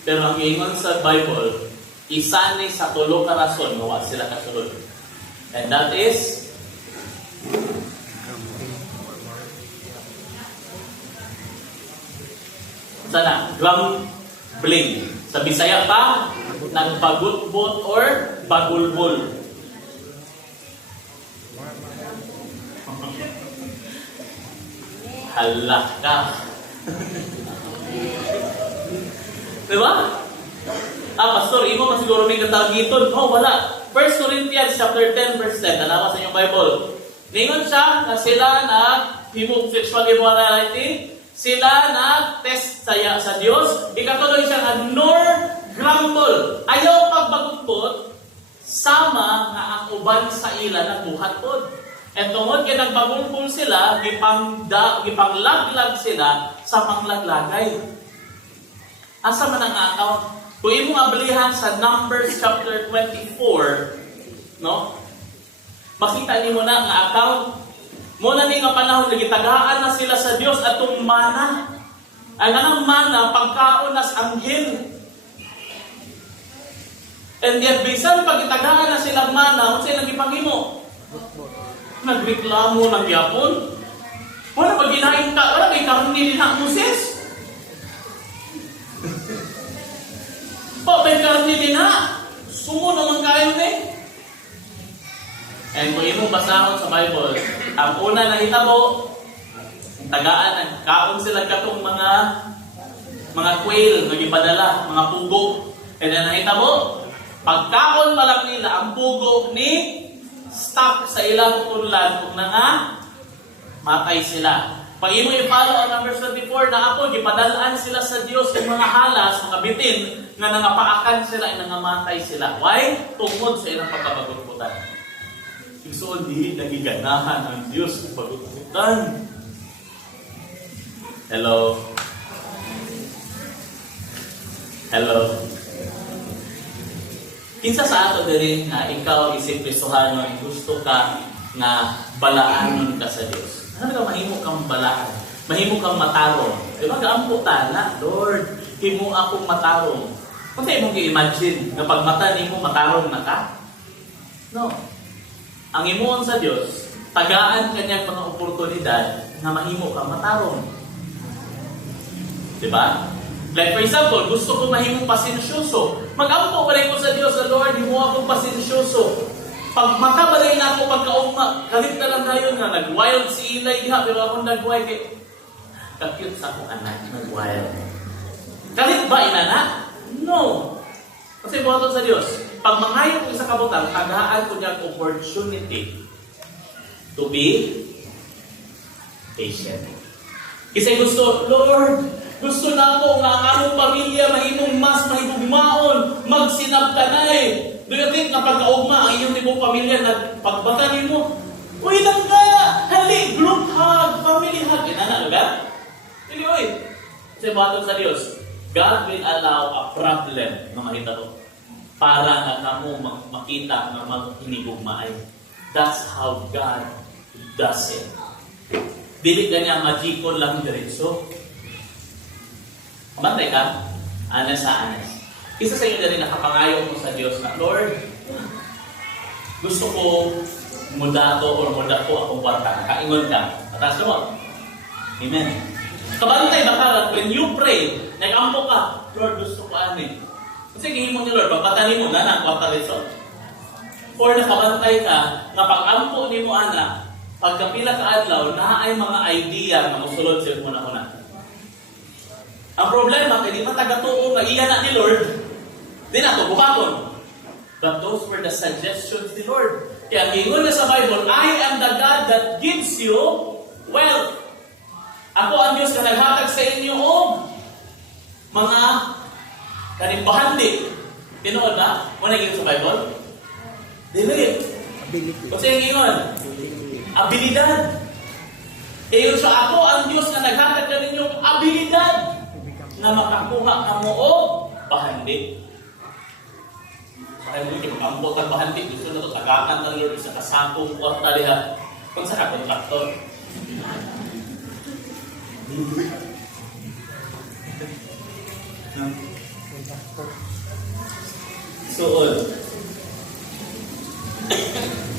Pero ang ingon sa Bible, isa ni sa tulo ka rason, nawa sila kasunod. And that is, sana, grumbling. Sa Bisaya pa, nagpagutbot or bagulbol. Hala ka. Diba? Pastor, imo man siguro may katagiton. Oh, wala. 1 Corinthians chapter 10 verse 10. Tanawa sa inyong Bible. Ningon siya na sila himog sexual immorality. Sila test saya sa Diyos. Ikatuloy siya nga nor grumble. Ayaw pagbagutbot, sama nga ang uban sa ila nagbuhat pod. And tungod kay nagbagulbol sila, gipanglaglag sila sa panglaglagay. Asa man ang account? Kung imong ablihan sa Numbers chapter 24, no? Makita niyo na nga account. Muna ni nga panahon nagitagaan na sila sa Dios atong mana. Ang anang mana pagkaon nas anghel. And yet, bisan pagitagaan na silang mana, kung silang ipangimo, nagreklamo ng yapon. Wala pag ginahin ka, wala may karni din ang Moses. May karni din ha. Sumo naman kayo eh. And kung imong basahon sa Bible, ang una na hitabo, tagaan, nagkaon sila katong mga quail, nagipadala, mga pugo. And then nahitabo, Pagkaon pa lang nila ang pugo ni stuck sa ilang tutulan kung nga matay sila. Pag imo i-follow ang verse 24 na ako, gipadalaan sila sa Dios ng mga halas, mga bitin, nga nangapaakan sila ay nangamatay sila. Why? Tungod sa ilang pagkabagutbutan. Igsoon, dili nagiganahan ang Diyos ng pagutbutan. Hello? Hello? Kinsa sa ato diri nga ikaw isip Kristohanon, gusto ka nga balaanon ka sa Dios. Ano ka mahimo kang balaan? Mahimo kang matarong. Di ba gaampo ta na, Lord, himo akong matarong. Kung sa'yo mong i-imagine na pag mata nimo matarong na ka? No. Ang imuon sa Dios, tagaan kanyang mga oportunidad na mahimo kang matarong. Di ba? Like for example, gusto ko mahimong pasensyoso. Mag-ampo balay ko sa Dios, sa Lord, himo akong pasensyoso. Pag makabalay na ako pagkauma, kalit na lang tayo nga, nag-wild si Eli diha, pero ako nag-wild kay kakute sa akong anak, nag-wild. Kalit ba inana? No. Kasi buhaton sa Diyos, pag mangayo ko sa kabutang, tagaan ko niya opportunity to be patient. Kasi gusto, Lord, gusto na ako nga ang among pamilya mahimong mas mahigugmaon, magsinabtanay. Do you think na pagkaugma ang iyong tibong pamilya na pagbatanin mo, uy lang ka! Hali! Group hug! Family hug! Inana, ba? Hindi, uy! Kasi bato sa Diyos, God will allow a problem na makita ko para na kamo makita na maghinigugmaay. That's how God does it. Dili kanya magikon lang diretso. Mantay ka? Anas sa anas. Isa sa inyo na rin nakapangayo mo sa Diyos na, Lord, gusto ko mudato or mudako akong kwarta. Nakaingon ka. Atas mo. Amen. Kabantay baka when you pray, nag-ampo ka, Lord, gusto ko ani. Kasi gihimo ni Lord, pagpatanin mo na ng kwarta rin. Or nakabantay ka, na pag-ampo ni mo ana, pagkapila ka adlaw, na ay mga idea na musulod siya muna-una. Ang problema, hindi man taga-tuo nga iyan na ni Lord, di na ito, bukaton. But those were the suggestions ni Lord. Kaya hingon na sa Bible, I am the God that gives you wealth. Ako ang Diyos na naghatag sa inyo o mga kanimbahandi. Tinood na? Muna yung sa Bible? Dili. Kasi yung hingon? Abilidad. Yung sa ako ang Diyos na naghatag na ninyong abilidad na makakuha ka mo o bahandi. Kaya mo yung pangkot ang bahandi. Gusto na ito, tagakan ng Lord sa kasakong kwarta liha. Kung sa kakontraktor. So,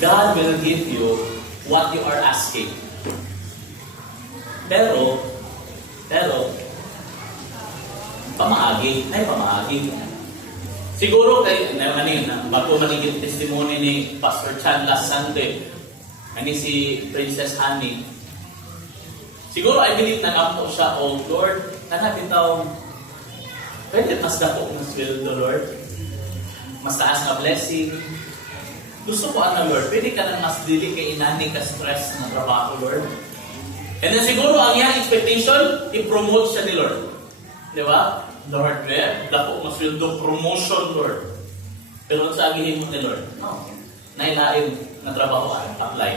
God will give you what you are asking. Pero, pamaagi. Siguro bago manigit testimony ni Pastor Chan last Sunday, si Princess Honey, siguro I believe nag-ampo siya, oh Lord, bitaw, pwede mas dako mas will the Lord, mas taas na blessing. Gusto ko Lord, pwede ka na mas dili kay inani ka stress na trabaho, Lord. And then siguro ang iyang expectation, i-promote siya ni Lord. Di ba? Lord, dako mas will do promotion, Lord. Pero sa agihin mo ni Lord, no. Nailain na trabaho apply.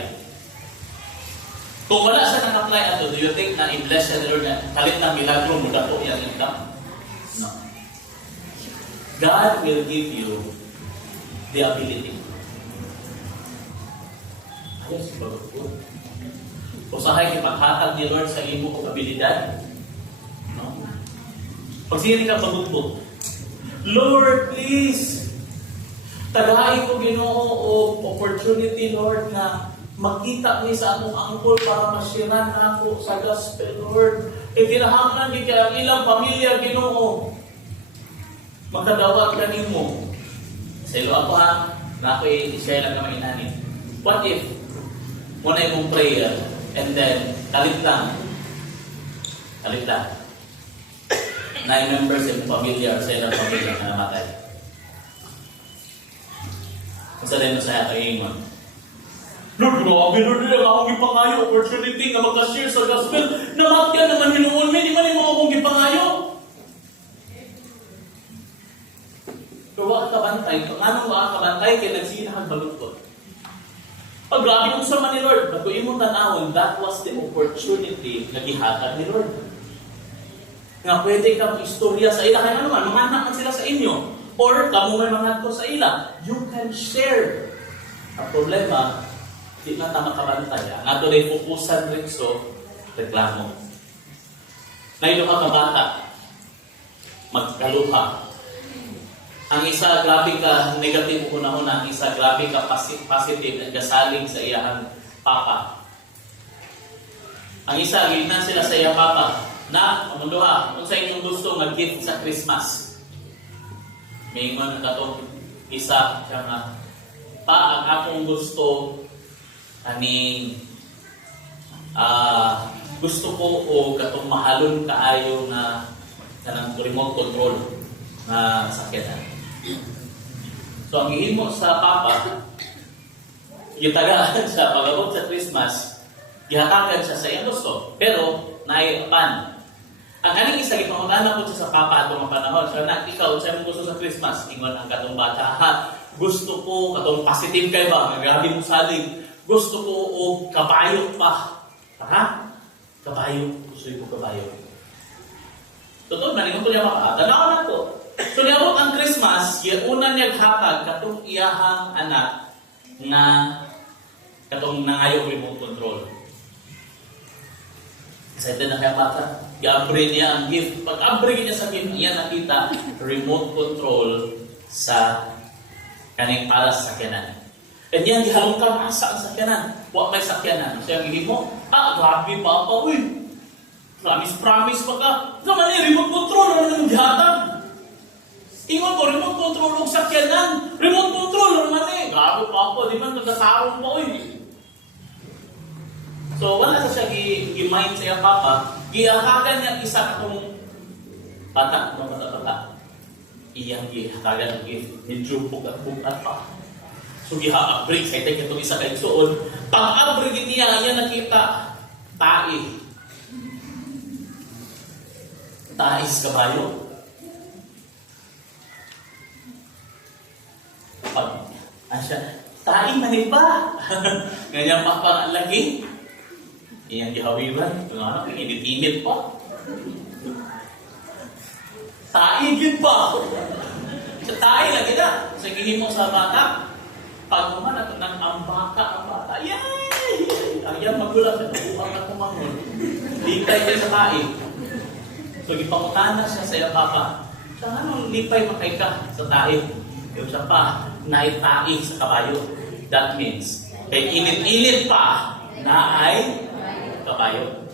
Kung wala siya nang-apply ato, do you think na i-bless siya ni Lord na kalit ng milagro mo dako yung income? No. God will give you the ability. Ayos, bago po. Usahay ipaghatag ni Lord sa imo kong abilidad. No? Pag sinin ka pagbukbog, Lord, please, tagahin ko Ginoo o opportunity, Lord, na makita niya sa akong angkol para masyiran na ako sa gospel, Lord. Kinahanglan ni kaya ilang pamilya, Ginoo. Makadawat ka nimo. Sa ilo ako na ako i-share lang naman inanin. What if, muna yung prayer, and then, kalit lang. 9 members in pamilya or sa ilang pamilya na namatay. Sa rin sa kaingon. Lord, grabe Lord, akong gipangayo, opportunity nga magka-share sa gospel. Namatyan naman hinuon, di man mo akong gipangayo. Pero wala ka bantay, kung anong wala ka bantay, kaya nagsinahag baluktot. Pag grabe kong sama ni Lord, bago imong tanawon, that was the opportunity na gihatag ni Lord. Nga pwede kang istorya sa ila, kaya naman, manganak sila sa inyo. Or, kamo may manganak sa ila, you can share. Ang problema, di na tama kabantay. Ang ato na ipupusan rin so, reklamo. Nailo ka kabata, magkaluha. Ang isa, grabe ka negative una-una. Ang isa, grabe ka positive at kasaling sa iyang papa. Ang isa, gilinan sila sa iyang papa. Na, amunduha, kung sa inyong gusto mag-gift sa Christmas. May ingon ang katong isa, siya nga, pa, ang akong gusto, gusto ko o katong mahalon kaayo na kanang remote control na sakyanan. So, ang ihimo sa papa, gitagaan siya pag-abot sa Christmas, gihatagan siya sa iyang gusto. Pero, naipan. Ang kaning isa, ipangutana ko siya sa papa atong panahon. So, ikaw, siya mong gusto sa Christmas, ingon ang katong bata, gusto ko, katong positive kayo ba? Grabe mo saling. Gusto ko o kabayo pa. Ha? Kabayo. Gusto ko kabayo. Totoo, maningon ko niya maka. Tanaw na to. So, niyabot ang Christmas, yung una niya hatag katong iyahang anak na katong nangayo remote control. Excited na kaya bata. I-upgrade niya ang gift. Pag-upgrade niya sa gift, iyan nakita remote control sa kaning para sa sakyanan. And yan, gihalong ka asa ang sakyanan. Huwag may sakyanan. So yung hihim mo, grabe papa, uy. Promise pa ka. Naman eh, remote control, ano naman gihatag? Ingon ko, remote control ng sakyanan. Remote control, ano naman eh. Grabe papa, di man nagkasarong pa, uy. So wala sa siya gi-mind sa iyang papa. Gihatagan niya isa akong bata, bata. Iyang gihatagan ng gift. Medyo bukat-bukat pa. So, giha-upgrade. Kaya tayo itong isa kayo suon. Pag-upgrade niya, yan nakita. Tais kabayo. Tai manit pa. Ganyan pa ang lagi. Iyang gihawiran. Yung anak, init-init pa. Taigin pa. Sa tayo lagi na. Sa gihimo sa bata. Pag naman ito ng ang bata. Yay! Ayan, magulat siya. Nabuhang na kumangon. Lipay kayo sa tayo. So, ipangutana siya sa iya papa. Siya anong lipay makay ka sa tayo? Yung siya pa, naitai sa kabayo. That means, kay init-init pa na ay kabayo.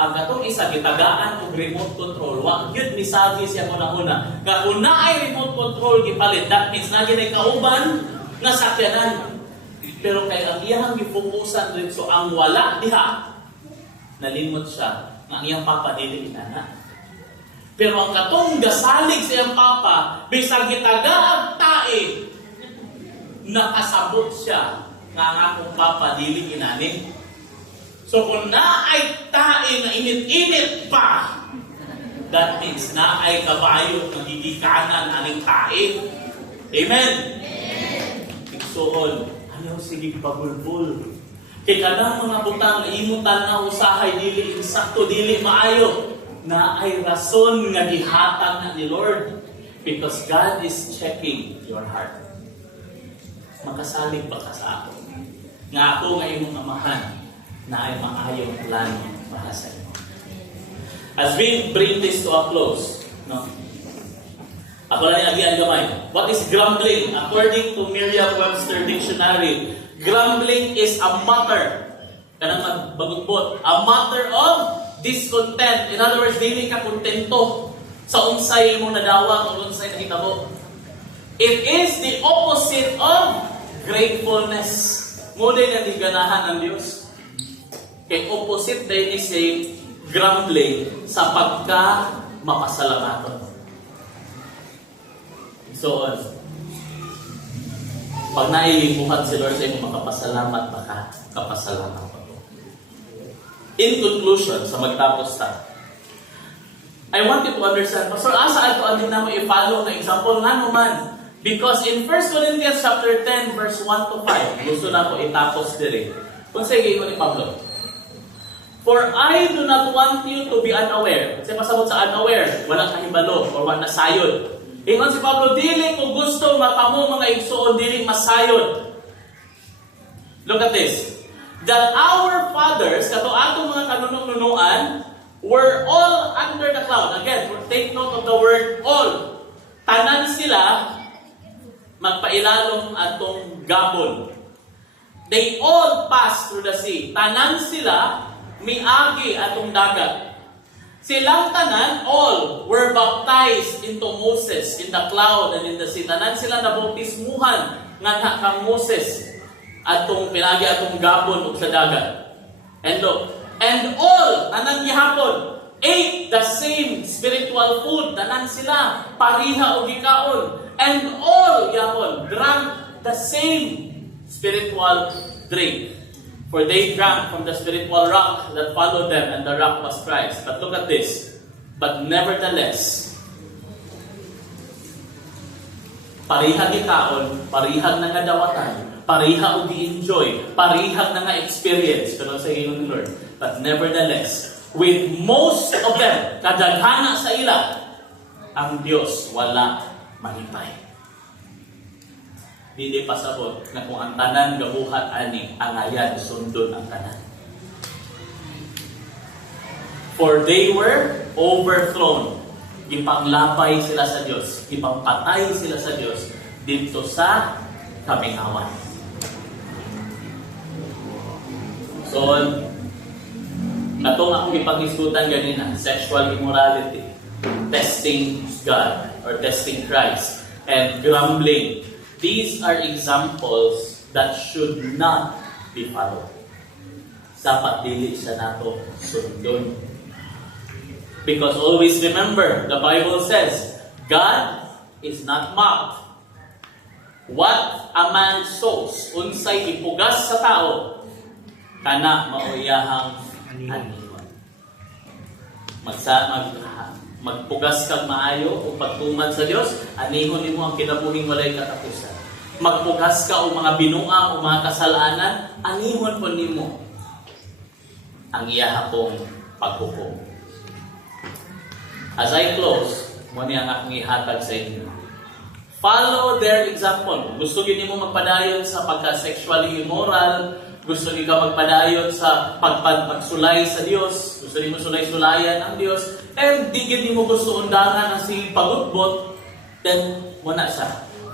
Ang katong isa, gitagaan og remote control, wag yun misabi siya muna-una. Kung na ay remote control gipalit, that means na yun ay kauban na sakyanan. Pero kay ang iyang gifokusan rin, so ang wala diha, nalimot siya, ang iyang papa dili inana. Pero ang katong gasalig sa iyang papa, bisag gitagaag tae, nakasabot siya nga ang akong papa dili inani. So kung na ay tae na init-init pa, that means na ay kabayo na gigikanan aning tae. Amen? Igsoon, ayaw sige pabulbul. Kaya kadang mga butang na imutan na usahay, dili insakto, dili maayo, na ay rason nga gihatag na ni Lord. Because God is checking your heart. Makasalig ba ka sa ako? Nga ako nga imong amahan, na ay maayong plano para sa iyo. As we bring this to a close, no? Ako lang yung agian gamay. What is grumbling? According to Merriam-Webster Dictionary, grumbling is a matter, kanang magbagugbot, a matter of discontent. In other words, dili ka kontento sa unsay mo nadawat o unsay nakitabo. It is the opposite of gratefulness. Muna na ganahan ng Diyos. Kay opposite din is grumbling sa pagka mapasalamaton. So, Pag nailimuhan si Lord sa imo, makapasalamat baka kapasalamat pa ko. In conclusion, sa magtapos ta, I want you to understand, Pastor, asa ato anin na mo i-follow na example nga naman. Because in 1 Corinthians chapter 10, verse 1 to 5, gusto na ko itapos dire. Kung sige ko ni Pablo, for I do not want you to be unaware. Kasi pasabot sa unaware, walang kahibalo or walang nasayod. Ingon si Pablo, dili ko gusto matamo mga igsoon, dili masayod. Look at this. That our fathers, kato atong mga kanunong-nunuan, were all under the cloud. Again, take note of the word all. Tanan sila magpailalom atong gabon. They all passed through the sea. Tanan sila miagi atong dagat. Silang tanan, all were baptized into Moses in the cloud and in the sea. Tanan sila nabautismuhan nga kang Moses atong pinagi atong gabon ug sa dagat. And look, and all, tanan gihapon, ate the same spiritual food. Tanan sila, pariha o gikaon. And all, gihapon, drank the same spiritual drink. For they drank from the spiritual rock that followed them, and the rock was Christ. But look at this. But nevertheless, parihag gikaon, parihag na nga dawatan, parihag o gi-enjoy, parihag na nga experience. Pero sa iyo ni Lord. But nevertheless, with most of them, kadaghana sa ila, ang Diyos wala malipay. Dili pasabot na kung ang tanan gabuhat ani, ang ayan sundon ang tanan. For they were overthrown. Ipanglapay sila sa Diyos. Ipangpatay sila sa Diyos dito sa kamingawan. So, atong akong ipag-iskutan ganina, sexual immorality, testing God or testing Christ, and grumbling. These are examples that should not be followed. Dapat dili sa nato sundon. Because always remember, the Bible says, God is not mocked. What a man sows, unsay ipugas sa tao, kana mauyahang aniwan. Magpugas kang maayo o pagtuman sa Diyos, anihon nimo ang kinabuhing walay katapusan. Magpugas ka o mga binuang o mga kasalanan, anihon po nimo ang iyahapong paghukom. As I close, muna ang akong ihatag sa inyo. Follow their example. Gusto gini mo magpadayon sa pagka-sexually immoral, gusto niyo ka magpadayon sa pagsulay sa Diyos, gusto niyo sulay-sulayan ang Diyos, and di gini mo gusto undangan ang sige pagutbot, then muna siya.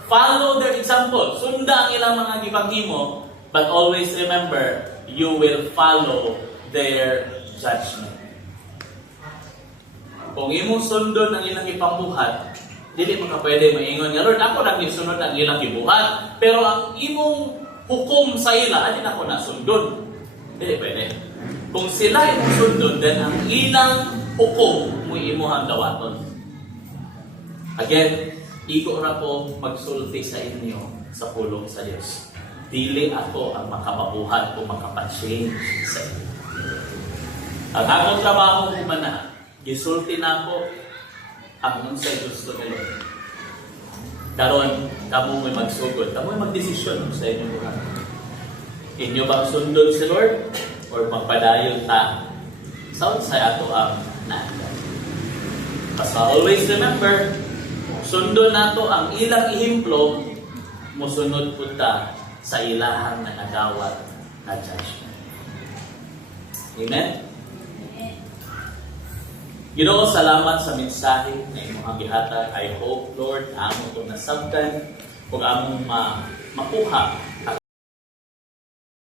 Follow their example. Sunda ang ilang mga gipanghimo, but always remember, you will follow their judgment. Kung imong sundon ang ilang ipambuhat, dili mo ka pwede maingon nga, Lord, ako nang isunod ang ilang ibuhat, pero ang imong hukom sa ila, adin ako na sundon. Dili pwede. Kung sila imong sundon, then ang ilang hukom mo imuhang dawaton. Again, iko ra ko magsulti sa inyo sa pulong sa Dios. Dili ako ang makapabuhat o makapachange sa inyo. Ang akong trabaho humana, gisulti na ako ang unsay gusto ni Lord. Karon, kamo may magsugod, kamo may magdesisyon sa inyong buhat. Inyo bang sundon si Lord or magpadayon ta sa unsay ato ang naandan? Basta always remember, sundon nato ang ilang ihimplo, musunod pud ta sa ilahang nagawat na judgment. Amen? Ginoo, salamat sa mensahe na imong gihatag. I hope, Lord, amo itong nasabtan kung among makuha